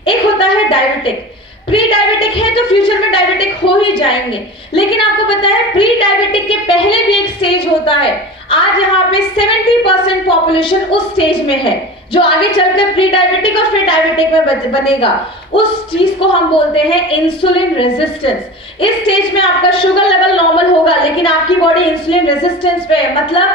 एक होता है डायबिटिक। प्री डायबिटिक है तो फ्यूचर में डायबिटिक हो ही जाएंगे, लेकिन आपको पता है प्री डायबिटिक के पहले भी एक स्टेज होता है। आज यहाँ पे 70% पॉपुलेशन उस स्टेज में है जो आगे चलकर प्री डायबिटिक और फिर डायबिटिक में बनेगा। उस चीज को हम बोलते हैं इंसुलिन रेजिस्टेंस। इस स्टेज में आपका शुगर लेवल नॉर्मल होगा, लेकिन आपकी बॉडी इंसुलिन रेजिस्टेंस पे है, मतलब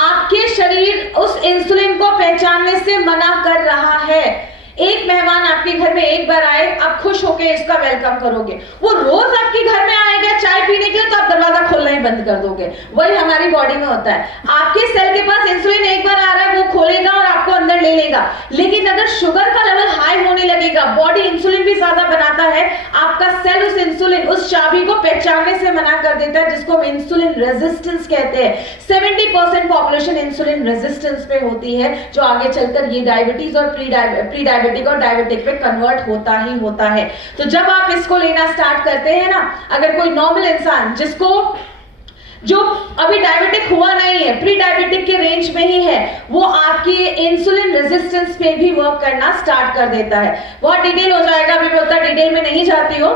आपके शरीर उस इंसुलिन को पहचानने से मना कर रहा है। एक मेहमान आपके घर में एक बार आए, आप खुश होकर इसका वेलकम करोगे। वो रोज आपके घर में आएगा चाय पीने के लिए, तो आप दरवाजा खोलना ही बंद कर दोगे। वही हमारी बॉडी में होता है। आपके सेल के पास इंसुलिन एक बार आ रहा है, वो खोलेगा और आपको अंदर ले लेगा। लेकिन अगर शुगर का लेवल हाई होने लगेगा, बॉडी इंसुलिन भी ज्यादा बनाता है, आपका सेल उस इंसुलिन, उस चाबी को पहचानने से मना कर देता है, जिसको हम इंसुलिन रेजिस्टेंस कहते हैं। 70% पॉपुलेशन इंसुलिन रेजिस्टेंस पे होती है, जो आगे चलकर ये डायबिटीज और प्री डायबिटिक और डायबिटिक पे कन्वर्ट होता ही होता है। तो जब आप इसको लेना स्टार्ट करते हैं ना, अगर कोई नॉर्मल इंसान जिसको जो अभी डायबिटिक हुआ नहीं है, प्री डायबिटिक के रेंज में ही है, वो आपकी इंसुलिन रेजिस्टेंस पे भी वर्क करना स्टार्ट कर देता है। बहुत डिटेल हो जाएगा, अभी मैं उतना डिटेल में नहीं जाती हूँ।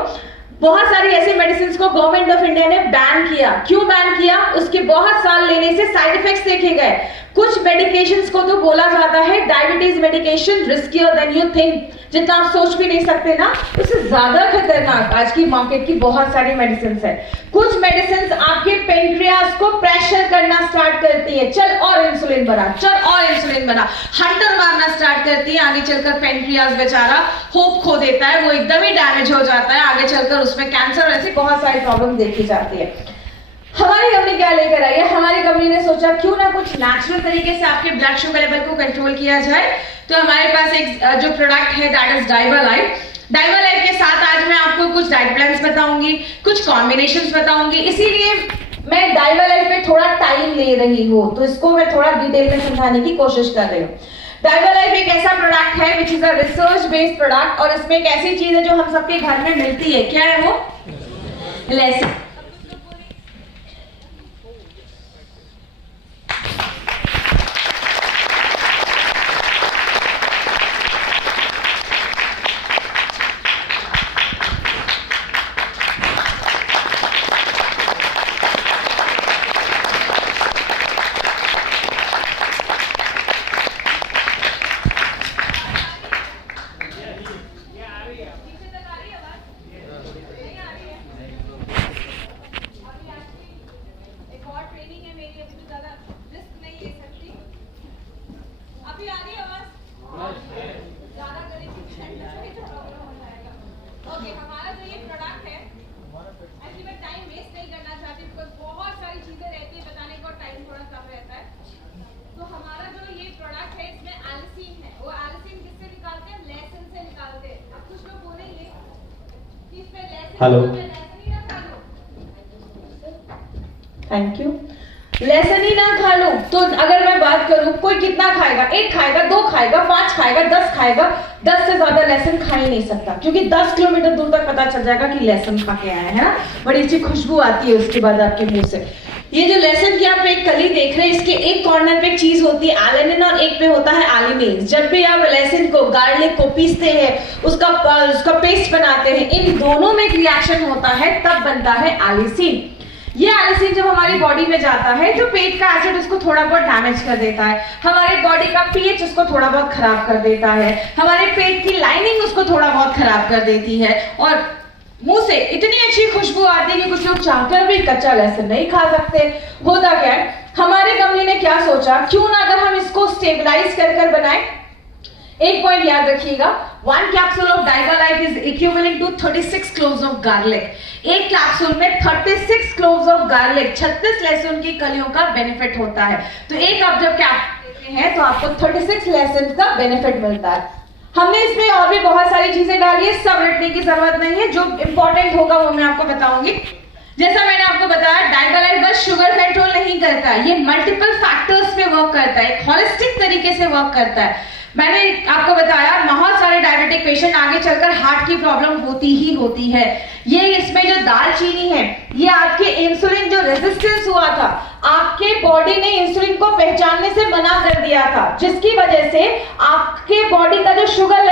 बहुत सारी ऐसी मेडिसिन को गवर्नमेंट ऑफ इंडिया ने बैन किया। क्यों बैन किया? उसके बहुत साल लेने से साइड इफेक्ट्स देखे गए। कुछ मेडिकेशंस को तो बोला जाता है diabetes medication riskier than you think, जितना आप सोच भी नहीं सकते ना, उससे ज्यादा खतरनाक आज की मार्केट की बहुत सारी मेडिसिन है। कुछ मेडिसिन आपके पेनक्रियास को प्रेशर करना स्टार्ट करती है, चल और इंसुलिन बना, चल और इंसुलिन बना, हंटर मारना स्टार्ट करती है। आगे चलकर पेनक्रियास बेचारा होप खो देता है, वो एकदम ही डैमेज हो जाता है, आगे चलकर उसमें कैंसर, ऐसी बहुत सारी प्रॉब्लम देखी जाती है। हमारी कंपनी क्या लेकर आई है? हमारी कंपनी ने सोचा क्यों ना कुछ नेचुरल तरीके से आपके ब्लड शुगर लेवल को कंट्रोल किया जाए। तो हमारे पास एक जो प्रोडक्ट है दैट इज डाइवा लाइफ। डाइवा लाइफ के साथ आज मैं आपको कुछ डाइट प्लान्स बताऊंगी, कुछ कॉम्बिनेशंस बताऊंगी, इसीलिए मैं डाइवा लाइफ पे थोड़ा टाइम ले रही हूँ, तो इसको मैं थोड़ा डिटेल में समझाने की कोशिश कर रही हूँ। डाइवा लाइफ एक ऐसा प्रोडक्ट है which is a research based product, और इसमें एक ऐसी चीज है जो हम सबके घर में मिलती है। क्या है वो? लेसिन। Hello, thank you. लहसुन ही ना खा लो तो अगर मैं बात करूं, कोई कितना खाएगा? 1 खाएगा, 2 खाएगा, 5 खाएगा, 10 खाएगा। 10 से ज्यादा लहसुन खा ही नहीं सकता, क्योंकि 10 किलोमीटर दूर तक पता चल जाएगा कि लहसुन खा के आया है ना। बड़ी अच्छी खुशबू आती है उसके बाद आपके मुंह से। ये जो लहसुन की आप एक कली देख रहे हैं, इसके एक कॉर्नर पे एक चीज होती है एलेनिन और एक पे होता है एलिनेज। जब भी आप लहसुन को, गार्लिक को पीसते हैं, उसका पेस्ट बनाते हैं, इन दोनों में एक रिएक्शन होता है, तब बनता है एलिसिन। ये एलिसिन जब हमारी बॉडी में जाता है तो पेट का एसिड उसको थोड़ा बहुत डैमेज कर देता है, हमारे बॉडी का पीएच उसको थोड़ा बहुत खराब कर देता है, हमारे पेट की लाइनिंग उसको थोड़ा बहुत खराब कर देती है, और मुंह से इतनी अच्छी खुशबू आती है कि कुछ लोग चाहकर भी कच्चा लहसुन नहीं खा सकते। होता क्या है, हमारे कंपनी ने क्या सोचा, क्यों ना अगर हम इसको स्टेबलाइज कर बनाए। एक पॉइंट याद रखिएगा, 1 capsule of Divalife is equivalent to 36 cloves of garlic. एक कैप्सूल में 36 क्लोव्स ऑफ गार्लिक, 36 लहसुन की कलियों का बेनिफिट होता है। तो एक आप जब कैप्सूल लेते हैं तो आपको 36 लहसुन का बेनिफिट मिलता है। हमने इसमें और भी बहुत सारी चीजें डाली है, सब रटने की जरूरत नहीं है, जो इंपॉर्टेंट होगा वो मैं आपको बताऊंगी। जैसा मैंने आपको बताया, डाइवालाइफ बस शुगर कंट्रोल नहीं करता है, ये मल्टीपल फैक्टर्स पे वर्क करता है, एक होलिस्टिक तरीके से वर्क करता है। मैंने आपको बताया बहुत सारे डायबिटिक पेशेंट आगे चलकर हार्ट की प्रॉब्लम होती ही होती है। ये इसमें जो दालचीनी है, ये आपके इंसुलिन जो रेजिस्टेंस हुआ था, आपके बॉडी ने इंसुलिन को पहचानने से मना कर दिया था, जिसकी वजह से आपके बॉडी का जो शुगर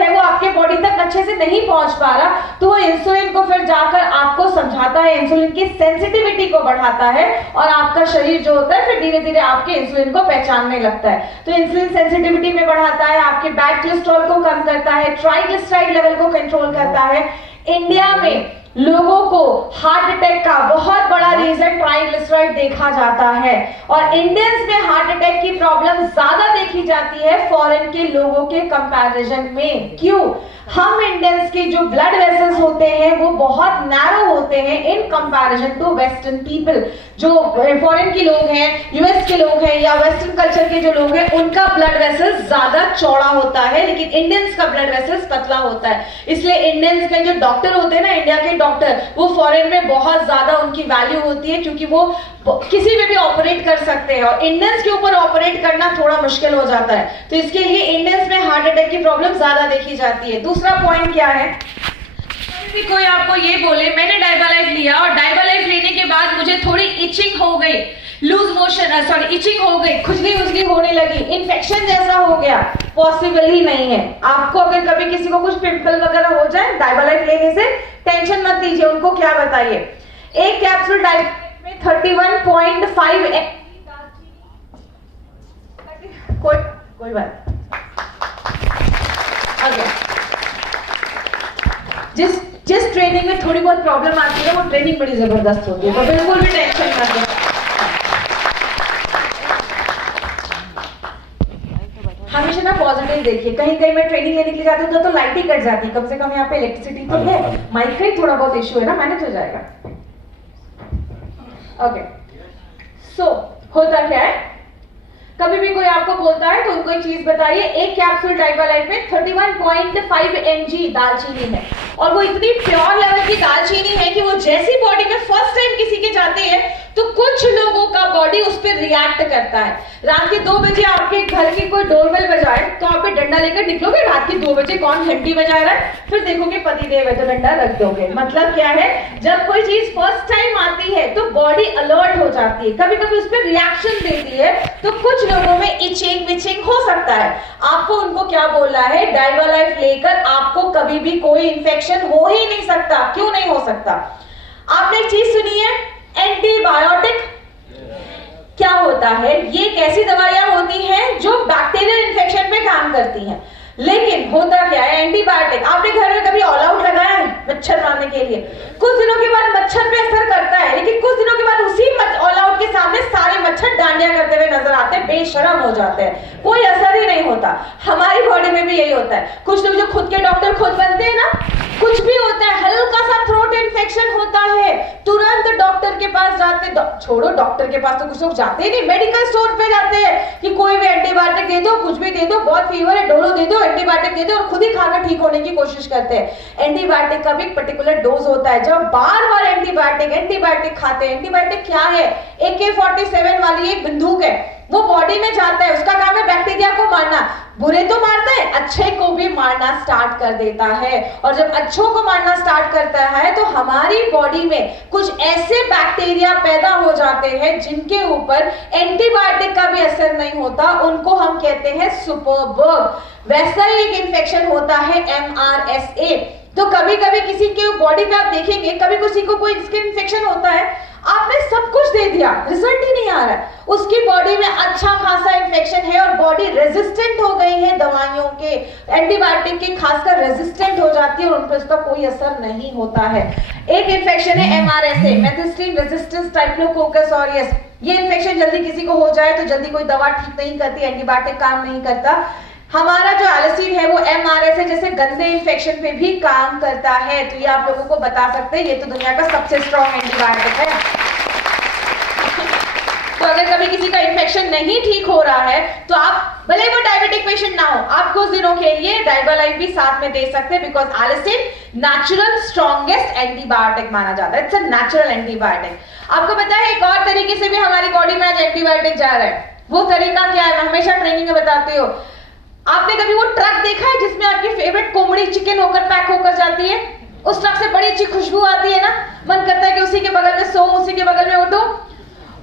है वो आपके बॉडी तक अच्छे से नहीं पहुंच पा रहा। तो वो इंसुलिन को फिर जाकर आपको समझाता है, इंसुलिन की सेंसिटिविटी को बढ़ाता है और आपका शरीर जो होता है फिर धीरे धीरे आपके इंसुलिन को पहचानने लगता है। तो इंसुलिन सेंसिटिविटी में बढ़ाता है, आपके बैड कोलेस्ट्रॉल को कम करता है, ट्राइग्लिसराइड लेवल को कंट्रोल करता है। इंडिया में लोगों को हार्ट अटैक का बहुत बड़ा रीजन ट्राइग्लिसराइड देखा जाता है, और इंडियंस में हार्ट अटैक की प्रॉब्लम ज्यादा देखी जाती है फॉरेन के लोगों के कंपैरिजन में। क्यों? हम इंडियंस के जो ब्लड वेसल्स होते हैं वो बहुत नैरो होते हैं in comparison to western people. जो फॉरेन के लोग हैं, यूएस के लोग हैं या वेस्टर्न कल्चर के जो लोग हैं, उनका ब्लड वेसल्स ज्यादा चौड़ा होता है, लेकिन इंडियंस का ब्लड वेसल्स पतला होता है। इसलिए इंडियंस के जो डॉक्टर होते हैं ना, इंडिया के डॉक्टर, वो फॉरेन में बहुत ज्यादा उनकी वैल्यू होती है, क्योंकि वो किसी में भी ऑपरेट कर सकते हैं, और इंडियंस के ऊपर ऑपरेट करना थोड़ा मुश्किल हो जाता है। तो इसके लिए इंडियंस में हार्ट अटैक की प्रॉब्लम ज्यादा देखी जाती है। दूसरा पॉइंट क्या है, भी कोई आपको ये बोले मैंने डाइवालाइफ लिया और डाइवालाइफ लेने के बाद मुझे थोड़ी इचिंग हो गई, लूज मोशन इचिंग हो गई, खुजली होने लगी, इन्फेक्शन जैसा हो गया, पॉसिबल ही नहीं है। आपको अगर कभी किसी को कुछ पिंपल वगैरह हो जाए डाइवालाइफ लेने से, टेंशन मत लीजिए, उनको क्या बताइए, एक कैप्सूल डाइवालाइफ में 31.5 कोई बात जिस ट्रेनिंग में थोड़ी बहुत प्रॉब्लम आती है वो ट्रेनिंग बड़ी जबरदस्त होती है, तो बिल्कुल भी टेंशन मत लो। हमेशा ना पॉजिटिव देखिए, कहीं कहीं मैं ट्रेनिंग लेने के लिए जाती हूँ तो लाइट ही कट जाती है, कम से कम यहाँ पे इलेक्ट्रिसिटी तो है, माइक का ही थोड़ा बहुत इश्यू है ना, मैनेज हो जाएगा। ओके, सो होता क्या है, कभी भी कोई आपको बोलता है तो उनको एक चीज बताइए, एक कैप्सूल डाइवालाइफ में 31.5 mg दालचीनी है, और वो इतनी प्योर लेवल की दालचीनी है कि वो जैसी बॉडी में फर्स्ट टाइम किसी के जाते हैं तो कुछ लोगों का बॉडी उस पर रिएक्ट करता है। रात के 2 बजे आपके घर की कोई डोरबेल बजाए तो आप डंडा लेकर निकलोगे, रात के 2 बजे कौन घंटी बजा रहा है, फिर देखोगे पतिदेव है तो डंडा रख दोगे। मतलब क्या है, जब कोई चीज फर्स्ट टाइम आती है तो बॉडी अलर्ट हो जाती है, कभी कभी उस पर रिएक्शन देती है, तो कुछ लोगों में इचिंग विचिंग हो सकता है। आपको उनको क्या बोलना है, डाइवालाइफ लेकर आपको कभी भी कोई इंफेक्शन हो ही नहीं सकता। क्यों नहीं हो सकता? आपने एक चीज सुनी है, एंटीबायोटिक क्या होता है? ये कैसी दवाइयां होती हैं जो बैक्टीरियल इन्फेक्शन पे काम करती हैं। लेकिन होता क्या है, एंटीबायोटिक आपने घर में कभी ऑल आउट लगाया है मच्छर मारने के लिए? कुछ दिनों के बाद मच्छर पे असर करता है, लेकिन कुछ दिनों के बाद उसी ऑल आउट के सामने सारे मच्छर डांडिया करते हुए नजर आते हैं, बेशरम हो जाते हैं, कोई असर ही नहीं होता। हमारी बॉडी में भी यही होता है। कुछ लोग जो खुद के डॉक्टर खुद बनते हैं ना, कुछ भी होता है, हल्का सा थ्रोट इन्फेक्शन होता है, तुरंत डॉक्टर के पास जाते, छोड़ो डॉक्टर के पास तो कुछ लोग जाते ही नहीं, मेडिकल स्टोर पे जाते हैं कि कोई भी एंटीबायोटिक दे दो, कुछ भी दे दो, बहुत फीवर है डोलो दे दो, एंटीबायोटिक दे दो, और खुद ही खाना ठीक होने की कोशिश करते हैं। एंटीबायोटिक का भी पर्टिकुलर डोज होता है। जब बार बार एंटीबायोटिक खाते हैं, एंटीबायोटिक क्या है, AK-47 वाली एक बंदूक है, वो बॉडी में जाता है, उसका काम है बैक्टीरिया को मारना, बुरे तो मारता है, अच्छे को भी मारना स्टार्ट कर देता है। और जब अच्छों को मारना स्टार्ट करता है तो हमारी बॉडी में कुछ ऐसे बैक्टीरिया पैदा हो जाते हैं जिनके ऊपर एंटीबायोटिक का भी असर नहीं होता, उनको हम कहते हैं सुपरबग। वैसा ही एक इन्फेक्शन होता है MRSA। तो कभी कभी किसी के बॉडी पे आप देखेंगे, कभी किसी को कोई स्किन इन्फेक्शन होता है, आपने सब कुछ दे दिया, रिजल्ट ही नहीं आ रहा है, उसकी बॉडी में अच्छा खासा इन्फेक्शन है और बॉडी रेजिस्टेंट हो गई है दवाइयों के, एंटीबायोटिक के खासकर रेजिस्टेंट हो जाती है और उन पर उसका कोई असर नहीं होता है। एक इन्फेक्शन है MRSA, मेथिस्टीन रेजिस्टेंस स्टाइफ्लोकोकस ऑरियस। ये इन्फेक्शन जल्दी किसी को हो जाए तो जल्दी कोई दवा ठीक नहीं करती, एंटीबायोटिक काम नहीं करता। हमारा जो एलिसिन है वो MRSA जैसे गंदे इन्फेक्शन पे भी काम करता है। तो ये आप लोगों को बता सकते हैं, ये तो दुनिया का सबसे स्ट्रॉन्ग एंटीबायोटिक है। तो अगर कभी किसी का इन्फेक्शन नहीं ठीक हो रहा है तो आप भले वो डायबिटिक पेशेंट ना हो, आप कुछ दिनों के लिए डाइबालाइव भी साथ में दे सकते हैं, because allicin natural strongest antibiotic माना जाता है। It's a natural antibiotic. आपको पता है एक और तरीके से भी हमारी बॉडी में आज एंटीबायोटिक जा रहा है, वो तरीका क्या है? मैं हमेशा ट्रेनिंग में बताती हूँ। आपने कभी वो ट्रक देखा है जिसमें आपकी फेवरेट कोमड़ी चिकन होकर पैक होकर जाती है? उस ट्रक से बड़ी अच्छी खुशबू आती है ना, मन करता है कि उसी के बगल में सो, उसी के बगल में उठो।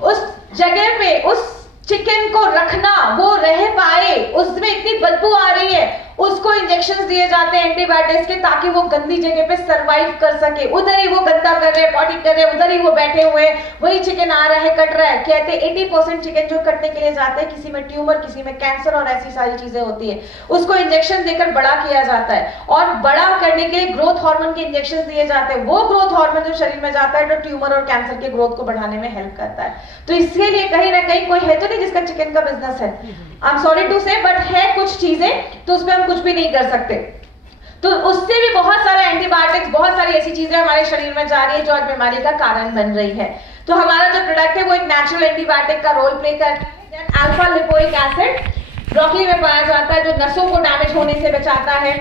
उस जगह पे उस चिकन को रखना, वो रह पाए, उसमें इतनी बदबू आ रही है, उसको इंजेक्शंस दिए जाते हैं एंटीबायोटिक्स के, ताकि वो गंदी जगह पे सरवाइव कर सके। उधर ही वो गंदा कर रहे हैं, पॉटी कर रहे हैं, उधर ही वो बैठे हुए, वही चिकन आ रहा है, कट रहा है। कहते हैं 80% चिकन जो कटने के लिए जाते हैं, किसी में ट्यूमर, किसी में कैंसर और ऐसी सारी चीजें होती है, उसको इंजेक्शन देकर बड़ा किया जाता है। और बड़ा करने के लिए ग्रोथ हार्मोन के इंजेक्शन दिए जाते हैं। वो ग्रोथ हार्मोन जो शरीर में जाता है तो ट्यूमर और कैंसर के ग्रोथ को बढ़ाने में हेल्प करता है। तो इसके लिए कहीं ना कहीं कोई है तो नहीं जिसका चिकन का बिजनेस है, आई एम सॉरी टू से, बट है कुछ चीजें तो उसमें हम कुछ भी नहीं कर सकते। तो उससे भी बहुत सारे एंटीबायोटिक्स, बहुत सारी ऐसी चीजें हमारे शरीर में जा रही है जो आज बीमारी का कारण बन रही है। तो हमारा जो प्रोडक्ट है वो एक नेचुरल एंटीबायोटिक का रोल प्ले करता है। Then alpha lipoic acid broccoli में पाया जाता है, जो नसों को डैमेज होने से बचाता है।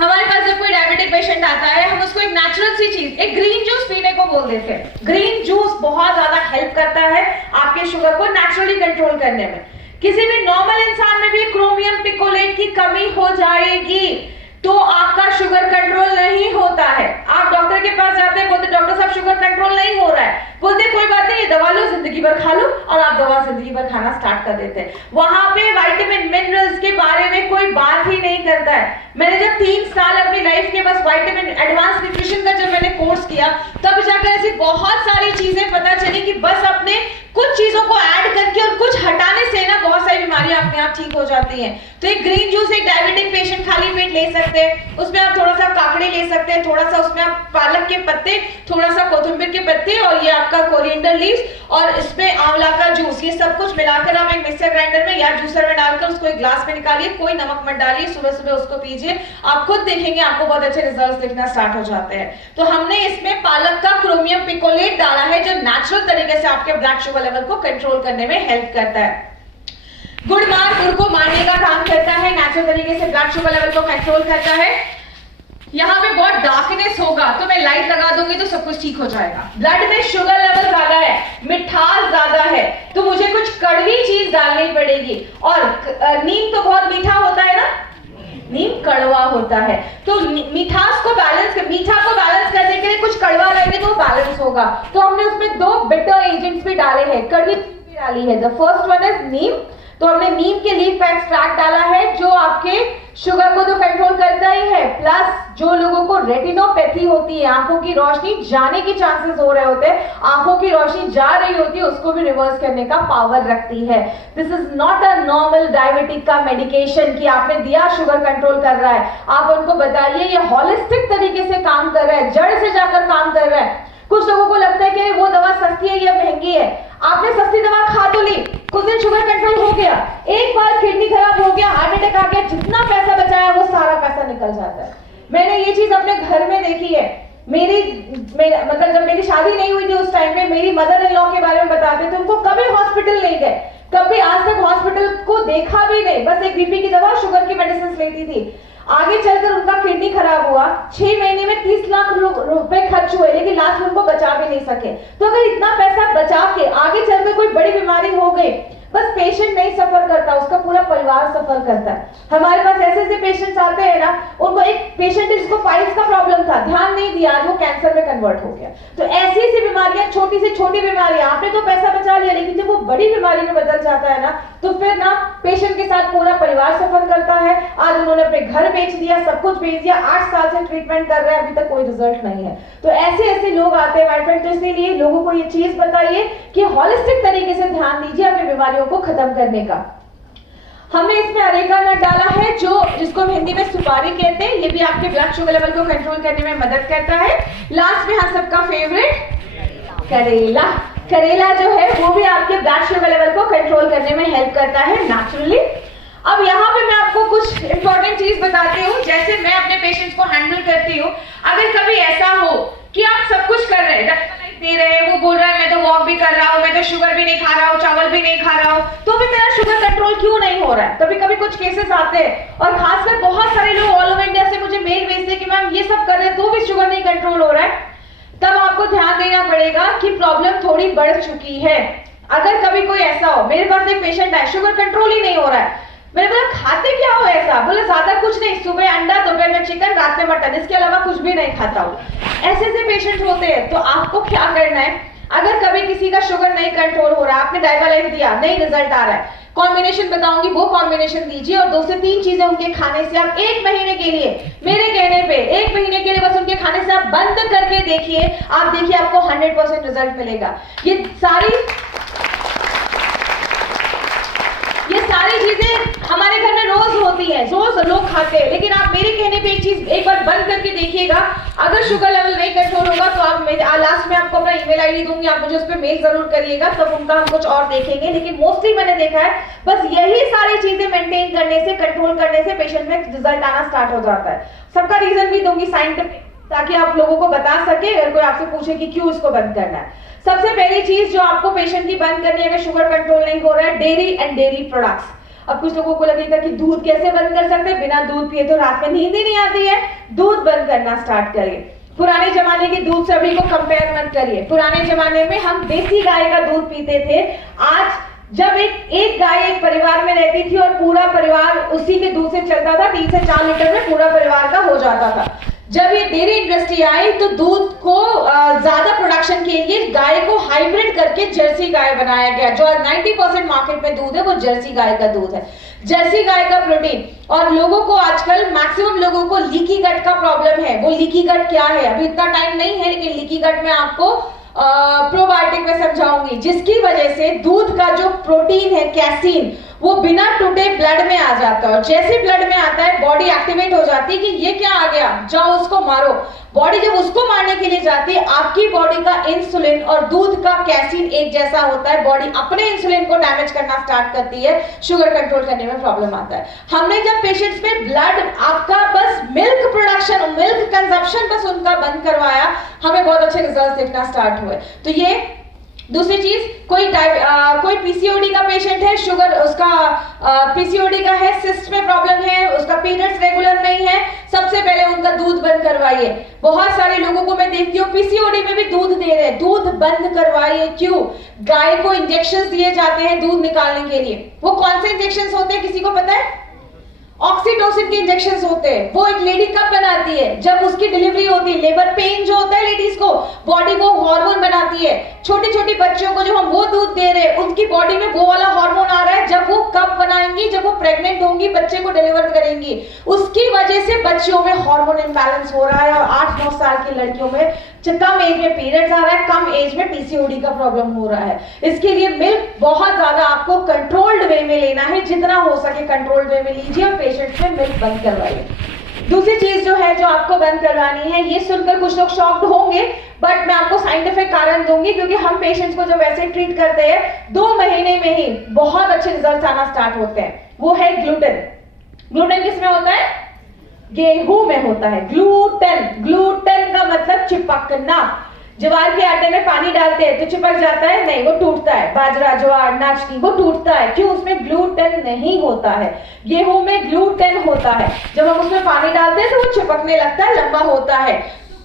हमारे पास जब कोई डायबिटिक पेशेंट आता है, हम उसको एक नेचुरल सी चीज, एक ग्रीन जूस पीने को बोल देते हैं। ग्रीन जूस बहुत ज्यादा हेल्प करता है आपके शुगर को नेचुरली कंट्रोल करने में। किसी भी नॉर्मल इंसान में भी क्रोमियम पिकोलेट की कमी हो जाएगी तो आपका शुगर कंट्रोल नहीं होता है। आप डॉक्टर के पास जाते हैं, बोलते डॉक्टर साहब शुगर कंट्रोल नहीं हो रहा है, बोलते कोई बात नहीं, ये दवा लो, जिंदगी भर खा लो, और आप दवा जिंदगी भर खाना स्टार्ट कर देते हैं। वहां पे विटामिन मिनरल्स के बारे में कोई बात ही नहीं करता है। मैंने जब 3 साल अपनी लाइफ के बस विटामिन एडवांस न्यूट्रिशन का जब मैंने कोर्स किया, तब जाकर ऐसी बहुत सारी चीजें पता चली कि बस अपने कुछ चीजों को ऐड करके और कुछ हटाने से ना बहुत सारी बीमारियां अपने आप ठीक हो जाती हैं। तो एक ग्रीन जूस एक डायबिटिक पेशेंट खाली पेट ले सकते हैं। उसमें आप थोड़ा सा काकड़ी ले सकते हैं, थोड़ा सा उसमें आप पालक के पत्ते, थोड़ा सा कोथिंबीर के पत्ते और ये आपका कोरिएंडर लीव्स और इसमें आंवला का जूस, ये सब कुछ मिलाकर आप एक मिक्सर ग्राइंडर में या जूसर में डालकर उसको एक ग्लास में निकालिए, कोई नमक मत डालिए, सुबह सुबह उसको पीजिए। आप खुद देखेंगे आपको बहुत अच्छे रिजल्ट्स दिखना स्टार्ट हो जाते हैं। तो हमने इसमें पालक का क्रोमियम पिकोलेट डाला है, जो नेचुरल तरीके से आपके ब्लड शुगर लेवल को कंट्रोल करने में हेल्प करता है। गुड़ को मारने का काम करता है, नेचुरल तरीके से ब्लड शुगर लेवल को कंट्रोल करता है। यहाँ पे बहुत डार्कनेस होगा तो मैं लाइट लगा दूंगी तो सब कुछ ठीक हो जाएगा। ब्लड में शुगर लेवल ज्यादा है, मिठास ज्यादा है, तो मुझे कुछ कड़वी चीज डालनी पड़ेगी। और नीम तो बहुत मीठा होता है ना, नीम कड़वा होता है, तो मिठास को मीठा को बैलेंस करने के लिए कुछ कड़वा रहेंगे तो बैलेंस होगा। तो हमने उसमें 2 बिटर एजेंट्स भी डाले हैं, कड़वी चीज भी डाली है। द फर्स्ट वन इज नीम, तो हमने नीम के लीफ का एक्सट्रैक्ट डाला है, जो आपके शुगर को तो कंट्रोल करता ही है, प्लस जो लोगों को रेटिनोपैथी होती है, आंखों की रोशनी जाने के चांसेस हो रहे होते हैं, आंखों की रोशनी जा रही होती है, उसको भी रिवर्स करने का पावर रखती है। This is not a normal diabetic का मेडिकेशन कि आपने दिया शुगर कंट्रोल कर रहा है। आप उनको बताइए ये हॉलिस्टिक तरीके से काम कर रहा है, जड़ से जाकर काम कर रहा है। कुछ लोगों को लगता है कि वो दवा सस्ती है या महंगी है। आपने सस्ती दवा खा तो ली, कुछ दिन शुगर कंट्रोल हो गया, एक बार किडनी खराब हो गया, हार्ट अटैक आ गया, जितना पैसा बचाया वो सारा पैसा निकल जाता है। मैंने ये चीज अपने घर में देखी है। मतलब जब मेरी शादी नहीं हुई थी उस टाइम में मेरी मदर इन लॉ के बारे में बताते थे, उनको कभी हॉस्पिटल नहीं गए, कभी आज तक हॉस्पिटल को देखा भी नहीं, बस एक बीपी की दवा, शुगर की मेडिसिन लेती थी। आगे चलकर उनका किडनी खराब हुआ, 6 महीने में 30 लाख रुपए खर्च हुए, लेकिन लास्ट में उनको बचा भी नहीं सके। तो अगर इतना पैसा बचा के आगे चलकर कोई बड़ी बीमारी हो गई, बस पेशेंट नहीं सफर करता, उसका पूरा परिवार सफर करता है। हमारे पास ऐसे ऐसे पेशेंट्स आते हैं ना, उनको एक पेशेंट जिसको पाइल्स का प्रॉब्लम था, ध्यान नहीं दिया, आज वो कैंसर में कन्वर्ट हो गया। तो ऐसी ऐसी बीमारियां, छोटी से छोटी बीमारियां, आपने तो पैसा बचा लिया, लेकिन जब वो बड़ी बीमारी में बदल जाता है ना, तो फिर ना पेशेंट के साथ पूरा परिवार सफर करता है। आज उन्होंने अपने घर बेच दिया, सब कुछ बेच दिया, 8 साल से ट्रीटमेंट कर रहे हैं, अभी तक कोई रिजल्ट नहीं है। तो ऐसे ऐसे लोग आते हैं माय फ्रेंड। तो इसीलिए लोगों को ये चीज बताइए कि हॉलिस्टिक तरीके से ध्यान दीजिए अपनी बीमारियों को खत्म करने का। हमने इसमें अरेका नट डाला है, जिसको हम हिंदी में सुपारी कहते हैं। ये भी आपके ब्लड शुगर लेवल को कंट्रोल करने में मदद करता है। लास्ट में हम सबका फेवरेट करेला। करेला जो है वो भी आपके ब्लड शुगर लेवल को कंट्रोल करने में हेल्प करता है नेचुरली। अब यहाँ पे मैं आपको कुछ इंपॉर्टेंट चीज बताती हूँ, जैसे मैं अपने पेशेंट्स को हैंडल करती हूँ। अगर कभी ऐसा हो कि आप सब कुछ कर रहे हैं, दे रहे हैं, वो बोल रहा है मैं तो वॉक भी कर रहा हूँ, मैं तो शुगर भी नहीं खा रहा हूँ, चावल भी नहीं खा रहा हूँ, तो भी मेरा शुगर कंट्रोल क्यों नहीं हो रहा है। कभी कभी कुछ केसेस आते हैं, और खासकर बहुत सारे लोग ऑल ओवर इंडिया से मुझे मेल भेजते हैं कि मैम ये सब कर रहे हैं तो भी शुगर नहीं कंट्रोल हो रहा है। तब आपको ध्यान देना पड़ेगा कि प्रॉब्लम थोड़ी बढ़ चुकी है। अगर कभी कोई ऐसा हो, मेरे पास एक पेशेंट है, शुगर कंट्रोल ही नहीं हो रहा है, मैंने बोला खाते क्या हो ऐसा, बोले ज्यादा कुछ नहीं, सुबह अंडा, दोपहर में चिकन, रात में मटन, इसके अलावा कुछ भी नहीं खाता हूँ। ऐसे ऐसे पेशेंट होते हैं। तो आपको क्या करना है, अगर कभी किसी का शुगर नहीं कंट्रोल हो रहा, आपने डायवालाइफ दिया, नहीं रिजल्ट आ रहा है, कॉम्बिनेशन बताऊंगी, वो कॉम्बिनेशन दीजिए, और 2 से 3 चीजें उनके खाने से आप 1 महीने के लिए, मेरे कहने पे 1 महीने के लिए बस उनके खाने से आप बंद करके देखिए, आप देखिए आपको 100% रिजल्ट मिलेगा। ये सारी चीजें हमारे घर में रोज होती है, रोज लोग खाते हैं, लेकिन आप मेरे कहने पे एक चीज एक बार बंद करके देखिएगा। अगर शुगर लेवल नहीं कंट्रोल होगा तो आप लास्ट में आपको अपना ईमेल आईडी दूंगी, आप मुझे उस पर मेल जरूर करिएगा, तब उनका हम कुछ और देखेंगे। लेकिन मोस्टली मैंने देखा है बस यही सारी चीजें मेंटेन करने से, कंट्रोल करने से पेशेंट में रिजल्ट आना स्टार्ट हो जाता है। सबका रीजन भी दूंगी साइंटिफिक, ताकि आप लोगों को बता सके अगर कोई आपसे पूछे कि क्यों इसको बंद करना है। सबसे पहली चीज जो आपको पेशेंट की बंद करनी है अगर शुगर कंट्रोल नहीं हो रहा है, डेयरी एंड डेयरी प्रोडक्ट्स। अब कुछ लोगों को लगेगा कि दूध कैसे बंद कर सकते हैं, बिना दूध पिए तो रात में नींद ही नहीं आती है। दूध बंद करना स्टार्ट करिए। पुराने जमाने के दूध से अभी को कंपेयर मत करिए। पुराने जमाने में हम देसी गाय का दूध पीते थे। आज जब एक गाय एक परिवार में रहती थी और पूरा परिवार उसी के दूध से चलता था, 3 से 4 लीटर में पूरा परिवार का हो जाता था। जब ये डेयरी इंडस्ट्री आई तो दूध को ज्यादा प्रोडक्शन के लिए गाय को हाइब्रिड करके जर्सी गाय बनाया गया। जो 90% मार्केट में दूध है वो जर्सी गाय का दूध है। जर्सी गाय का प्रोटीन, और लोगों को आजकल मैक्सिमम लोगों को लीकी गट का प्रॉब्लम है। वो लीकी गट क्या है अभी इतना टाइम नहीं है, लेकिन लीकी गट में आपको प्रोबायोटिक में समझाऊंगी, जिसकी वजह से दूध का जो प्रोटीन है कैसीन, वो बिना टूटे ब्लड में आ जाता है। और जैसे ब्लड में आता है बॉडी एक्टिवेट हो जाती है कि ये क्या आ गया, जाओ उसको मारो। बॉडी जब उसको मारने के लिए जाती है, आपकी बॉडी का इंसुलिन और दूध का कैसीन एक जैसा होता है, बॉडी अपने इंसुलिन को डैमेज करना स्टार्ट करती है, शुगर कंट्रोल करने में प्रॉब्लम आता है। हमने जब पेशेंट्स में ब्लड आपका बस मिल्क प्रोडक्शन, मिल्क कंजप्शन बस उनका बंद करवाया, हमें बहुत अच्छे रिजल्ट दिखना स्टार्ट हुए। तो ये दूसरी चीज, कोई पीसीओडी का पेशेंट है, शुगर उसका पीसीओडी का है, सिस्ट में प्रॉब्लम है, उसका पीरियड्स रेगुलर नहीं है, सबसे पहले उनका दूध बंद करवाइए। बहुत सारे लोगों को मैं देखती हूँ पीसीओडी में भी दूध दे रहे हैं, दूध बंद करवाइए। क्यों? गाय को इंजेक्शन दिए जाते हैं दूध निकालने के लिए। वो कौन से इंजेक्शन होते हैं किसी को पता है? ऑक्सीटोसिन के इंजेक्शंस होते हैं। वो एक लेडी कब बनाती है? जब उसकी डिलीवरी होती है। लेबर पेन जो होता है लेडीज को, बॉडी को हार्मोन बनाती है। छोटी छोटी बच्चियों को जब हम वो दूध दे रहे हैं, उनकी बॉडी में वो वाला हार्मोन आ रहा है। जब वो कब बनाएंगी? जब वो प्रेग्नेंट होंगी, बच्चे को डिलीवर करेंगी। उसकी वजह से बच्चियों में हार्मोन इम्बैलेंस हो रहा है, और 8-9 साल की लड़कियों में कम एज में पीरियड्स आ रहा है, कम एज में पीसीओडी का प्रॉब्लम हो रहा है। इसके लिए मिल्क बहुत ज्यादा आपको कंट्रोल्ड वे में लेना है, जितना हो सके कंट्रोल्ड वे में लीजिए, और पेशेंट्स में मिल्क बंद करवाइए। दूसरी चीज जो है जो आपको बंद करवानी है, ये सुनकर कुछ लोग शॉक्ड होंगे, बट मैं आपको साइंटिफिक कारण दूंगी, क्योंकि हम पेशेंट्स को जब ऐसे ट्रीट करते हैं 2 महीने में ही बहुत अच्छे रिजल्ट आना स्टार्ट होते हैं। वो है ग्लूटेन। ग्लूटेन किसमें होता है? गेहूं में होता है। ग्लूटेन, ग्लूटेन का मतलब चिपकना। ज्वार के आटे में पानी डालते हैं तो चिपक जाता है? नहीं, वो टूटता है। बाजरा, ज्वार, नाचनी, वो टूटता है। क्यों? उसमें ग्लूटेन नहीं होता है। गेहूं में ग्लूटेन होता है। जब हम उसमें पानी डालते हैं तो वो चिपकने लगता है, लंबा होता है।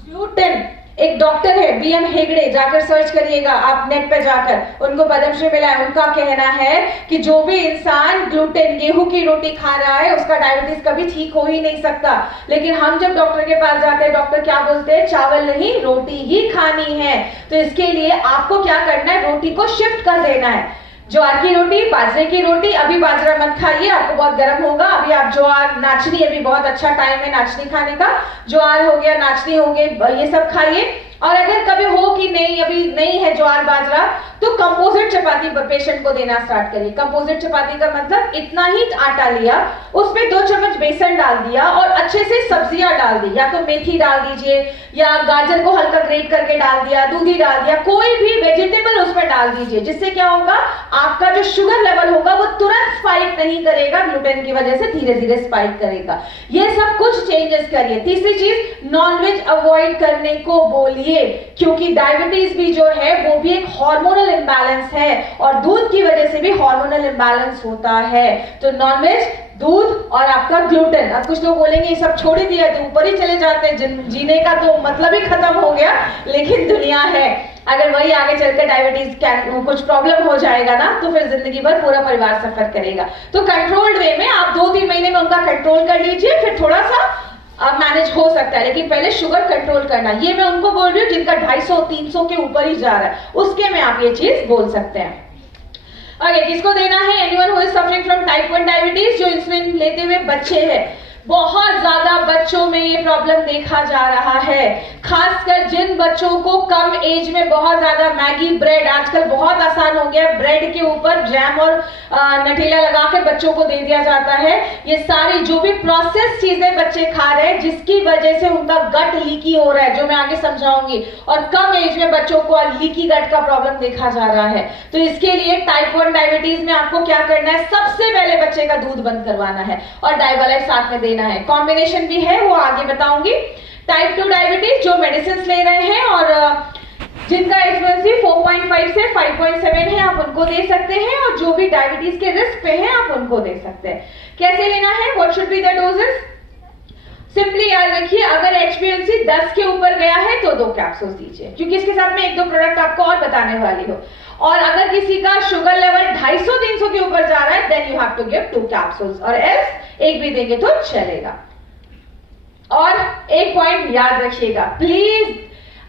ग्लूटेन एक डॉक्टर है बीएम हेगड़े, जाकर सर्च करिएगा आप नेट पे जाकर, उनको पद्मश्री मिला है। उनका कहना है कि जो भी इंसान ग्लूटेन गेहूं की रोटी खा रहा है उसका डायबिटीज कभी ठीक हो ही नहीं सकता। लेकिन हम जब डॉक्टर के पास जाते हैं, डॉक्टर क्या बोलते हैं, चावल नहीं रोटी ही खानी है। तो इसके लिए आपको क्या करना है, रोटी को शिफ्ट कर देना है। ज्वार की रोटी, बाजरे की रोटी, अभी बाजरा मत खाइए, आपको बहुत गर्म होगा। अभी आप ज्वार, नाचनी, अभी बहुत अच्छा टाइम है नाचनी खाने का, ज्वार हो गया, नाचनी हो गए, ये सब खाइए। और अगर कभी हो कि नहीं अभी नहीं है ज्वार बाजरा, तो कंपोजिट चपाती पेशेंट को देना स्टार्ट करिए। कंपोजिट चपाती का मतलब इतना ही आटा लिया, उसमें 2 चम्मच बेसन डाल दिया और अच्छे से सब्जियां डाल दी, या तो मेथी डाल दीजिए या गाजर को हल्का ग्रेट करके डाल दिया, दूधी डाल दिया, कोई भी वेजिटेबल उसमें डाल दीजिए। जिससे क्या होगा, आपका जो शुगर लेवल होगा वो तुरंत स्पाइक नहीं करेगा, ग्लूटेन की वजह से धीरे धीरे स्पाइक करेगा। ये सब कुछ चेंजेस करिए। तीसरी चीज, नॉनवेज अवॉइड करने को बोलिए, क्योंकि डायबिटीज भी जो है वो भी एक हार्मोनल इंबैलेंस है और दूध की वजह से भी हार्मोनल इंबैलेंस होता है। तो नॉनवेज, दूध और आपका ग्लूटेन। अब कुछ लोग बोलेंगे ये सब छोड़ ही दिया तो ऊपर ही चले जाते हैं, जीने का तो मतलब ही खत्म हो गया। लेकिन दुनिया है, अगर वही आगे चलकर डायबिटीज कुछ प्रॉब्लम हो जाएगा ना, तो फिर जिंदगी भर पूरा परिवार सफर करेगा। तो कंट्रोल्ड वे में आप 2-3 महीने में उनका कंट्रोल कर लीजिए, फिर थोड़ा सा मैनेज हो सकता है, लेकिन पहले शुगर कंट्रोल करना। ये मैं उनको बोल रही हूँ जिनका 250-300 के ऊपर ही जा रहा है, उसके में आप ये चीज बोल सकते हैं। ओके, किसको देना है, anyone who is suffering from type 1 diabetes, जो इंसुलिन लेते हुए बच्चे हैं। बहुत ज्यादा बच्चों में ये प्रॉब्लम देखा जा रहा है, खासकर जिन बच्चों को कम एज में बहुत ज्यादा मैगी, ब्रेड, आजकल बहुत आसान हो गया, ब्रेड के ऊपर जैम और नटेला लगाकर बच्चों को दे दिया जाता है। ये सारी जो भी प्रोसेस चीजें बच्चे खा रहे हैं, जिसकी वजह से उनका गट लीकी हो रहा है, जो मैं आगे समझाऊंगी, और कम एज में बच्चों को लीकी गट का प्रॉब्लम देखा जा रहा है। तो इसके लिए टाइप 1 डायबिटीज में आपको क्या करना है, सबसे पहले बच्चे का दूध बंद करवाना है और डायबलाइट साथ में देना है। कॉम्बिनेशन भी है, वो आगे बताऊंगी। टाइप 2 डायबिटीज जो मेडिसिन ले रहे हैं और जिनका HbA1c 4.5 से 5.7 है, आप उनको दे सकते हैं, और जो भी डायबिटीज के रिस्क पे हैं आप उनको दे सकते हैं। कैसे लेना है, what should be the doses, simply याद रखिए, अगर HbA1c 10 के ऊपर गया है तो 2 कैप्सूल दीजिए, क्योंकि इसके साथ में 1-2 प्रोडक्ट आपको और बताने वाली हो। और अगर किसी का शुगर लेवल 250-300 के ऊपर जा रहा है, then you have to give 2 capsules, और एल्स 1 भी देंगे तो चलेगा। और एक पॉइंट याद रखिएगा, प्लीज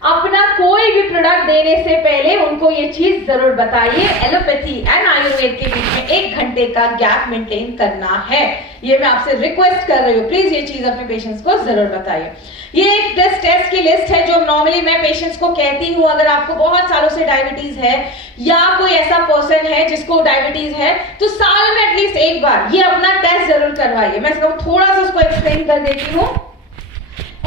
अपना कोई भी प्रोडक्ट देने से पहले उनको ये चीज जरूर बताइए, एलोपैथी एंड आयुर्वेद के बीच में 1 घंटे का गैप मेंटेन करना है। ये मैं आपसे रिक्वेस्ट कर रही हूँ, प्लीज ये चीज अपने पेशेंट्स को जरूर बताइए। ये एक टेस्ट की लिस्ट है जो नॉर्मली मैं पेशेंट्स को कहती हूँ, अगर आपको बहुत सालों से डायबिटीज है या कोई ऐसा पर्सन है जिसको डायबिटीज है, तो साल में एटलीस्ट 1 बार ये अपना टेस्ट जरूर करवाइए। मैं इसको थोड़ा सा उसको एक्सप्लेन कर देती हूँ।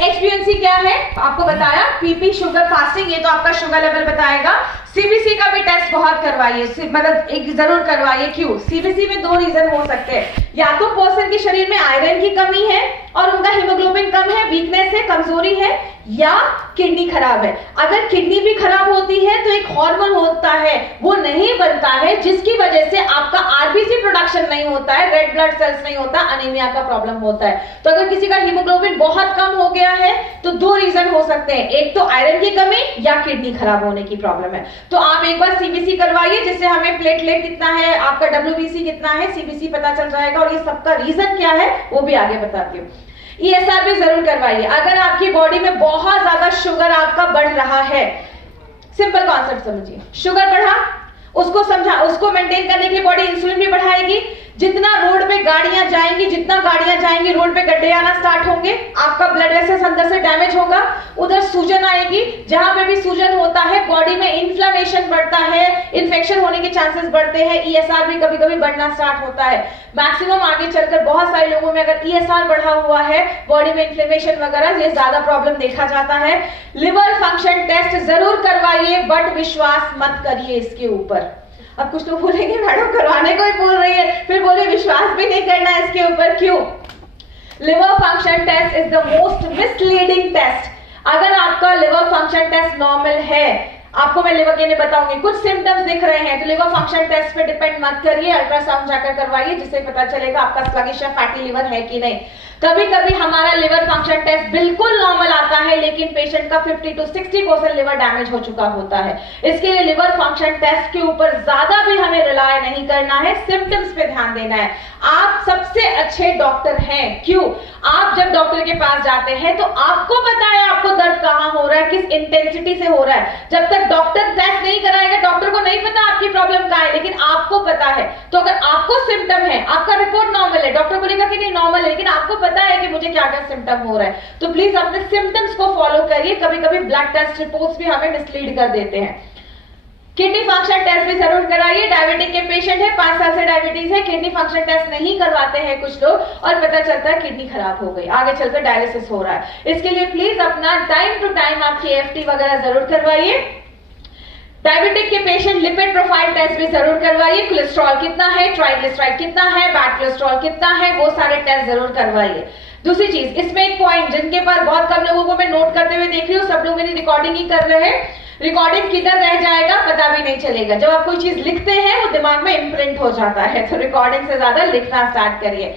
HbA1c क्या है आपको बताया, पीपी शुगर फास्टिंग, ये तो आपका शुगर लेवल बताएगा। सीबीसी का भी टेस्ट बहुत करवाइए, मतलब एक जरूर करवाइए। क्यों, सीबीसी में 2 रीजन हो सकते हैं, या तो पर्सन के शरीर में आयरन की कमी है और उनका हीमोग्लोबिन कम है, वीकनेस है, कमजोरी है, या किडनी खराब है। अगर किडनी भी खराब होती है तो एक हार्मोन होता है वो नहीं बनता है, जिसकी वजह से आपका आरबीसी प्रोडक्शन नहीं होता है, रेड ब्लड सेल्स नहीं होता, अनीमिया का प्रॉब्लम होता है। तो अगर किसी का हीमोग्लोबिन बहुत कम हो गया है तो 2 रीजन हो सकते हैं, एक तो आयरन की कमी या किडनी खराब होने की प्रॉब्लम है। तो आप एक बार सीबीसी करवाइए, जिससे हमें प्लेटलेट कितना है, आपका डब्ल्यूबीसी कितना है, सीबीसी पता चल जाएगा, और ये सबका रीजन क्या है वो भी आगे बताती हूँ। ESR भी जरूर करवाइए। अगर आपकी बॉडी में बहुत ज्यादा शुगर आपका बढ़ रहा है, सिंपल कॉन्सेप्ट समझिए, शुगर बढ़ा, उसको मेंटेन करने के लिए बॉडी इंसुलिन भी बढ़ाएगी। जितना रोड पे गाड़ियां जाएंगी, जितना गाड़ियां जाएंगी, रोड पे गड्ढे आना स्टार्ट होंगे, आपका ब्लड वेसल्स अंदर से डैमेज होगा, उधर सूजन आएगी। जहां पे भी सूजन होता है बॉडी में इन्फ्लेमेशन बढ़ता है, इन्फेक्शन होने के चांसेस बढ़ते हैं, ESR भी कभी कभी बढ़ना स्टार्ट होता है। मैक्सिमम आगे चलकर बहुत सारे लोगों में अगर ESR बढ़ा हुआ है, बॉडी में इन्फ्लेमेशन वगैरह, ये ज्यादा प्रॉब्लम देखा जाता है। लिवर फंक्शन टेस्ट जरूर करवाइए, बट विश्वास मत करिए इसके ऊपर। अब कुछ लोग बोलेंगे मैडम करवाने को ही बोल रही है, फिर बोले विश्वास भी नहीं करना इसके ऊपर, क्यों? Liver function test is the most misleading test. अगर आपका लिवर फंक्शन टेस्ट नॉर्मल है, आपको मैं लिवर के लिए बताऊंगी। कुछ सिम्टम्स दिख रहे हैं तो लिवर फंक्शन टेस्ट पे डिपेंड मत करिए, अल्ट्रासाउंड जाकर करवाइए, जिससे पता चलेगा आपका स्लगिश या फैटी लिवर है कि नहीं। कभी कभी हमारा लिवर फंक्शन टेस्ट बिल्कुल नॉर्मल आता है लेकिन पेशेंट का 50 to 60% लिवर डैमेज हो चुका होता है। इसके लिए लिवर फंक्शन टेस्ट के ऊपर ज्यादा भी हमें रिलाय नहीं करना है, सिम्टम्स पे ध्यान देना है। आप सबसे अच्छे डॉक्टर हैं। क्यों? आप जब डॉक्टर के पास जाते हैं तो आपको पता है आपको दर्द कहां हो रहा है, किस इंटेंसिटी से हो रहा है। जब तक डॉक्टर टेस्ट नहीं कराएगा डॉक्टर को नहीं पता आपकी प्रॉब्लम क्या है, लेकिन आपको पता है। तो अगर आपको सिम्टम है, आपका रिपोर्ट नॉर्मल है, डॉक्टर बोलेगा कि नहीं नॉर्मल है, लेकिन आपको पता है कि मुझे क्या क्या सिम्टम हो रहा है, तो प्लीज अपने सिम्टम्स को फॉलो करिए। कभी कभी ब्लड टेस्ट रिपोर्ट्स भी हमें मिसलीड कर देते हैं। किडनी फंक्शन टेस्ट भी जरूर कराइए। डायबिटिक के पेशेंट है, 5 साल से डायबिटीज है, किडनी फंक्शन टेस्ट नहीं करवाते हैं कुछ लोग और पता चलता है किडनी खराब हो गई, आगे चलकर डायलिसिस हो रहा है। इसके लिए प्लीज अपना टाइम टू टाइम आप KFT वगैरह जरूर करवाइए। डायबिटिक के पेशेंट लिपिड प्रोफाइल टेस्ट भी जरूर करवाइए। कोलेस्ट्रॉल कितना है, ट्राइग्लिसराइड कितना है, बैड कोलेस्ट्रॉल कितना है, वो सारे टेस्ट जरूर करवाइए। दूसरी चीज, इसमें एक पॉइंट जिनके पास बहुत कम लोगों को मैं नोट करते हुए देख रही हूँ, सब लोग मेरी रिकॉर्डिंग ही कर रहे हैं। रिकॉर्डिंग किधर रह जाएगा पता भी नहीं चलेगा। जब आप कोई चीज लिखते हैं वो दिमाग में इम्प्रिंट हो जाता है, तो रिकॉर्डिंग से ज्यादा लिखना स्टार्ट करिए।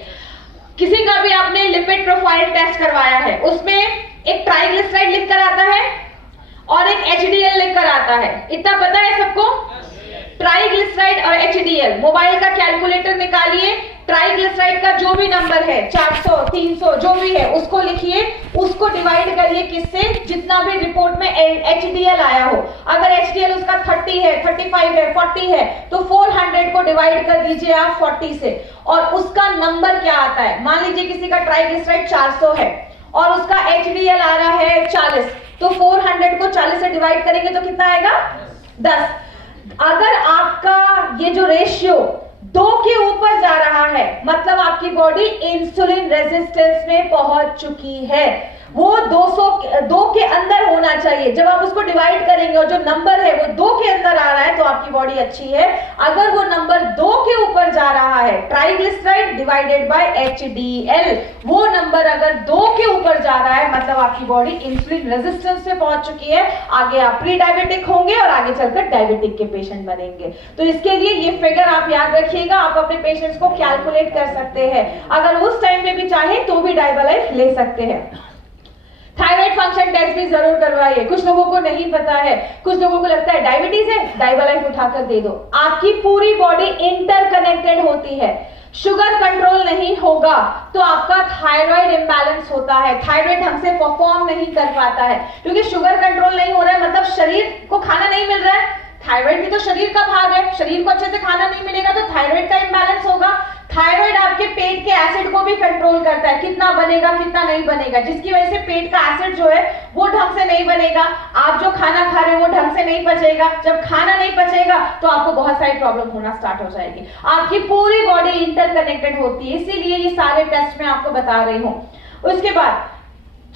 किसी का भी आपने लिपिड प्रोफाइल टेस्ट करवाया है, उसमें एक ट्राइग्लिसराइड लिख कर आता है और एक HDL लिख कर आता है, इतना पता है सबको? ट्राइग्लिसराइड और HDL, मोबाइल का कैलकुलेटर निकालिए, ट्राइग्लिसराइड का जो भी नंबर है 400 300 जो भी है उसको लिखिए, उसको डिवाइड करिए किससे, जितना भी रिपोर्ट में HDL आया हो। अगर HDL उसका 30 है, 35 है, 40 है तो 400 को डिवाइड कर दीजिए आप 40 से, और उसका नंबर क्या आता है। मान लीजिए किसी का ट्राइग्लिसराइड 400 है और उसका HDL आ रहा है 40, तो 400 को 40 से डिवाइड करेंगे तो कितना आएगा? 10। अगर आपका ये जो रेशियो 2 के ऊपर जा रहा है मतलब आपकी बॉडी इंसुलिन रेजिस्टेंस में पहुंच चुकी है। वो 2 के अंदर होना चाहिए। जब आप उसको डिवाइड करेंगे और जो नंबर है वो 2 के अंदर आ रहा है तो आपकी बॉडी अच्छी है। अगर वो नंबर 2 के ऊपर जा रहा है, ट्राइग्लिसराइड डिवाइडेड बाय HDL, वो नंबर अगर 2 के ऊपर जा रहा है मतलब आपकी बॉडी इंसुलिन रेजिस्टेंस में पहुंच चुकी है। आगे आप प्री डायबिटिक होंगे और आगे चलकर डायबिटिक के पेशेंट बनेंगे। तो इसके लिए ये फिगर आप याद रखिएगा, आप अपने पेशेंट्स को कैलकुलेट कर सकते हैं। अगर उस टाइम में भी चाहे तो भी डायबलाइफ ले सकते हैं। थायराइड फंक्शन टेस्ट भी जरूर करवाइए। कुछ लोगों को नहीं पता है, कुछ लोगों को लगता है डायबिटीज है डायबलाइफ उठाकर दे दो। आपकी पूरी बॉडी इंटरकनेक्टेड होती है। शुगर कंट्रोल नहीं होगा तो आपका थायराइड इंबैलेंस होता है, थायराइड ढंग से परफॉर्म नहीं कर पाता है। क्योंकि शुगर कंट्रोल नहीं हो रहा है मतलब शरीर को खाना नहीं मिल रहा है। थायराइड भी तो शरीर का भाग है, शरीर को अच्छे से खाना नहीं मिलेगा तो थायराइड का इंबैलेंस होगा। थायराइड आपके पेट के एसिड को भी कंट्रोल करता है, कितना बनेगा कितना नहीं बनेगा, जिसकी वजह से पेट का एसिड जो है वो ढंग से नहीं बनेगा। आप जो खाना खा रहे हो वो ढंग से नहीं पचेगा। जब खाना नहीं पचेगा तो आपको बहुत सारी प्रॉब्लम होना स्टार्ट हो जाएगी। आपकी पूरी बॉडी इंटरकनेक्टेड होती है, इसीलिए ये सारे टेस्ट मैं आपको बता रही हूँ। उसके बाद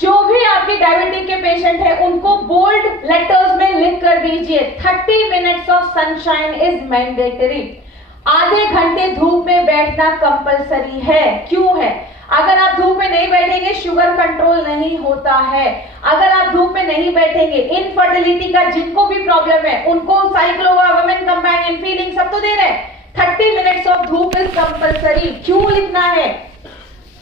जो भी आपके डायबिटिक के पेशेंट है उनको बोल्ड लेटर्स में लिख कर दीजिए 30 minutes of sunshine is mandatory. आधे घंटे धूप में बैठना कंपलसरी है। क्यों है? अगर आप धूप में नहीं बैठेंगे शुगर कंट्रोल नहीं होता है। अगर आप धूप में नहीं बैठेंगे, इनफर्टिलिटी का जिनको भी प्रॉब्लम है उनको साइक्लोवा, वुमेन कंपेनियन, फीलिंग सब तो दे रहे हैं। 30 मिनट्स ऑफ धूप इज कंपलसरी। क्यों लिखना है?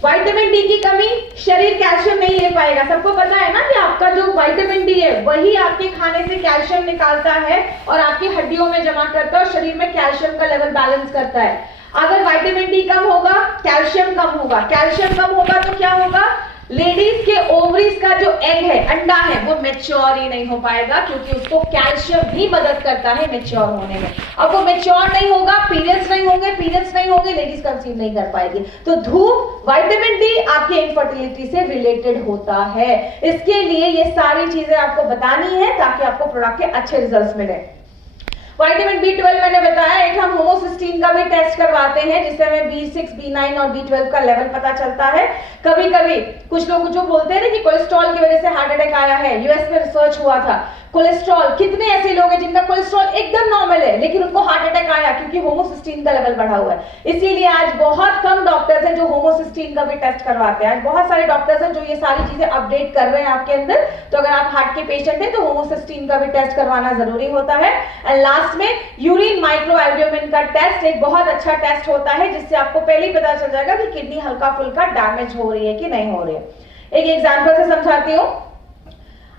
विटामिन डी की कमी, शरीर कैल्शियम नहीं ले पाएगा। सबको पता है ना कि आपका जो विटामिन डी है वही आपके खाने से कैल्शियम निकालता है और आपकी हड्डियों में जमा करता है और शरीर में कैल्शियम का लेवल बैलेंस करता है। अगर विटामिन डी कम होगा कैल्शियम कम होगा, कैल्शियम कम होगा तो क्या होगा? लेडीज के ओवरीज का जो एग है, अंडा है, वो मेच्योर ही नहीं हो पाएगा क्योंकि उसको कैल्शियम भी मदद करता है मेच्योर होने में। अब वो मेच्योर नहीं होगा, पीरियड्स नहीं होंगे, पीरियड्स नहीं होंगे, लेडीज कंसीव नहीं कर पाएगी। तो धूप, विटामिन डी आपके इनफर्टिलिटी से रिलेटेड होता है। इसके लिए ये सारी चीजें आपको बतानी है ताकि आपको प्रोडक्ट के अच्छे रिजल्ट्स मिले। विटामिन B12 मैंने बताया, एक हम होमोसिस्टीन का भी टेस्ट करवाते हैं जिससे हमें B6, B9 और B12 का लेवल पता चलता है। कभी कभी कुछ लोग जो बोलते हैं ना कि कोलेस्ट्रॉल की वजह से हार्ट अटैक आया है, यूएस में रिसर्च हुआ था, कोलेस्ट्रॉल, कितने ऐसे लोग हैं जिनका कोलेस्ट्रॉल एकदम नॉर्मल है लेकिन उनको हार्ट अटैक आया क्योंकि होमोसिस्टीन का लेवल बढ़ा हुआ है। इसीलिए आज बहुत कम डॉक्टर्स हैं जो होमोसिस्टीन का भी टेस्ट करवाते हैं। आज बहुत सारे डॉक्टर्स हैं जो ये सारी चीजें अपडेट कर रहे हैं आपके अंदर। तो अगर आप हार्ट के पेशेंट हैं तो होमोसिस्टीन का भी टेस्ट करवाना जरूरी होता है। एंड लास्ट में यूरिन माइक्रोएल्ब्यूमिन का टेस्ट एक बहुत अच्छा टेस्ट होता है जिससे आपको पहले ही पता चल जाएगा कि किडनी हल्का फुल्का डैमेज हो रही है कि नहीं हो रही है। एक एग्जांपल से समझाती हूँ।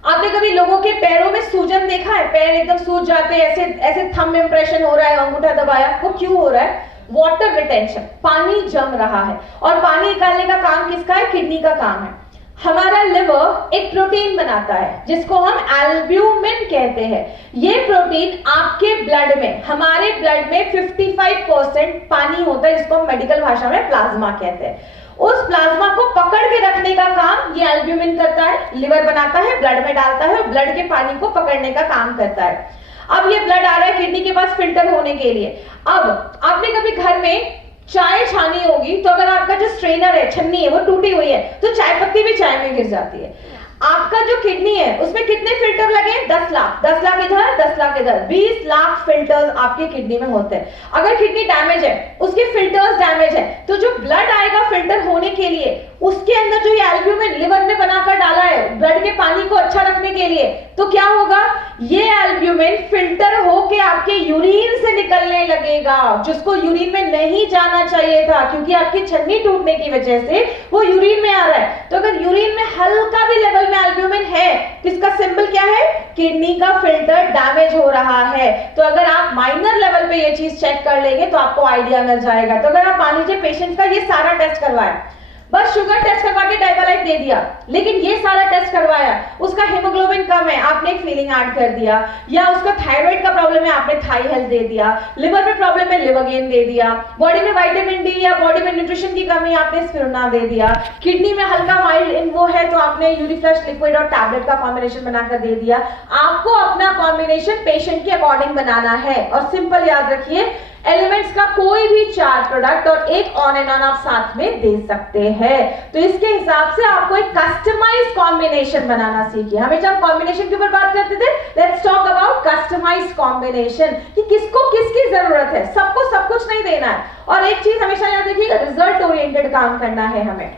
आपने कभी लोगों के पैरों में सूजन देखा है? पैर एकदम सूज जाते हैं, ऐसे ऐसे थंब इंप्रेशन हो रहा है, अंगूठा दबाया, वो क्यों हो रहा है? वाटर रिटेंशन, पानी जम रहा है। और पानी निकालने का काम किसका है? किडनी का काम है। हमारा लिवर एक प्रोटीन बनाता है जिसको हम एल्ब्यूमिन कहते हैं। ये प्रोटीन आपके ब्लड में, हमारे ब्लड में 55% पानी होता है जिसको हम मेडिकल भाषा में प्लाज्मा कहते हैं। उस प्लाज्मा को पकड़ के रखने का काम ये एल्ब्यूमिन करता है। लिवर बनाता है, ब्लड में डालता है और ब्लड के पानी को पकड़ने का काम करता है। अब ये ब्लड आ रहा है किडनी के पास फिल्टर होने के लिए। अब आपने कभी घर में चाय छानी होगी तो अगर आपका जो स्ट्रेनर है, छन्नी है, वो टूटी हुई है तो चाय पत्ती भी चाय में गिर जाती है। आपका जो किडनी है उसमें कितने फिल्टर लगे? 10 लाख। 10 लाख इधर, 10 लाख इधर, 20 लाख फिल्टर्स आपके किडनी में होते हैं। अगर किडनी डैमेज है, उसके फिल्टर्स डैमेज है, तो जो ब्लड आएगा फिल्टर होने के लिए, उसके अंदर जो ये एल्ब्यूमिन लिवर ने बनाकर डाला है ब्लड के पानी को अच्छा रखने के लिए, तो क्या होगा? ये एल्ब्यूमिन फिल्टर होके आपके यूरिन से निकलने लगेगा, जिसको यूरिन में नहीं जाना चाहिए था क्योंकि आपकी छन्नी टूटने की वजह से वो यूरिन में आ रहा है। तो अगर यूरिन में हल्का भी लेवल में एल्ब्यूमिन है, किसका सिंबल क्या है? किडनी का फिल्टर डैमेज हो रहा है। तो अगर आप माइनर लेवल पे ये चीज चेक कर लेंगे तो आपको आइडिया मिल जाएगा। तो अगर आप मान लीजिए पेशेंट का ये सारा टेस्ट करवाया, बस शुगर टेस्ट करवा के डायबालाइट दे दिया, लेकिन ये सारा टेस्ट करवाया, उसका हीमोग्लोबिन कम है, आपने एक फीलिंग ऐड कर दिया, या उसका थायराइड का प्रॉब्लम है, आपने थाई हेल्थ दे दिया, लिवर में प्रॉब्लम है, लिवर गेन दे दिया, बॉडी में विटामिन डी या बॉडी में न्यूट्रिशन की कमी, आपने स्पिरुलिना दे दिया, किडनी में हल्का माइल्ड इन वो है तो आपने यूरिफ्लश लिक्विड और टैबलेट का कॉम्बिनेशन बनाकर दे दिया। आपको अपना कॉम्बिनेशन पेशेंट के अकॉर्डिंग बनाना है। और सिंपल याद रखिए, एलिमेंट्स का कोई भी 4 प्रोडक्ट और एक ऑन एंड ऑन आप साथ में दे सकते हैं। तो इसके हिसाब से आपको एक कस्टमाइज्ड कॉम्बिनेशन बनाना सीखिए। हमेशा हम कॉम्बिनेशन के ऊपर बात करते थे, let's talk about customised combination, कि किसको किसकी जरूरत है, सबको सब कुछ नहीं देना है। और एक चीज हमेशा याद रखिएगा, रिजल्ट ओरिएंटेड काम करना है हमें।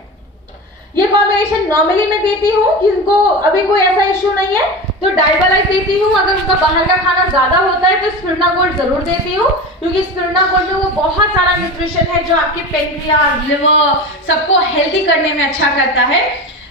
ये कॉम्बिनेशन नॉर्मली मैं देती हूँ जिनको अभी कोई ऐसा इश्यू नहीं है तो डायबालाइट देती हूँ। अगर उनका बाहर का खाना ज्यादा होता है तो स्पिरुलिना गोल्ड जरूर देती हूँ, क्योंकि स्पिरुलिना गोल्ड में वो बहुत सारा न्यूट्रिशन है जो आपके पेनक्रियास, लिवर सबको हेल्दी करने में अच्छा करता है।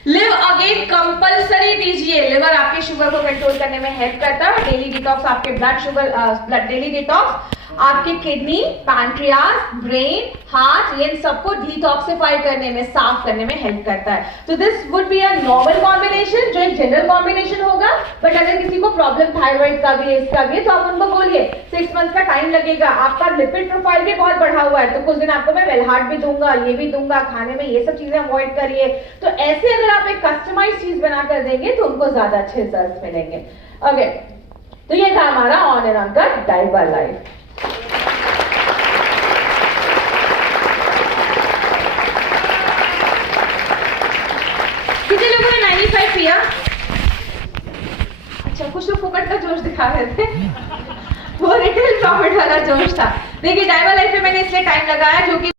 लिव अगेन कंपलसरी दीजिए। लिवर आपके शुगर को कंट्रोल करने में हेल्प करता है। डेली डिटॉक्स आपके ब्लड शुगर, डेली डिटॉक्स आपके किडनी, पैंक्रियास, ब्रेन, हार्ट, इन सबको डिटॉक्सिफाई करने में, साफ करने में हेल्प करता है। तो this would be a normal combination जो एक जनरल कॉम्बिनेशन होगा। बट अगर किसी को प्रॉब्लम थायराइड का भी है, इसका भी है, तो आप उनको बोलिए 6 मंथ का टाइम लगेगा, आपका लिपिड प्रोफाइल भी बहुत बढ़ा हुआ है तो कुछ दिन आपको मैं वेलहार्ट भी दूंगा, ये भी दूंगा, खाने में ये सब चीजें अवॉइड करिए। तो ऐसे अगर आप एक कस्टमाइज चीज बनाकर देंगे तो उनको ज्यादा अच्छे रिजल्ट मिलेंगे। ओके, तो ये था हमारा ऑन एंड ऑन का डायबालाइट। कितने लोगों ने 95 पिया? अच्छा, कुछ लोग फुकट का जोश दिखा रहे थे वो रिटेल प्रॉफिट वाला जोश था। देखिए, डायबालाइट पे मैंने इसलिए टाइम लगाया जो कि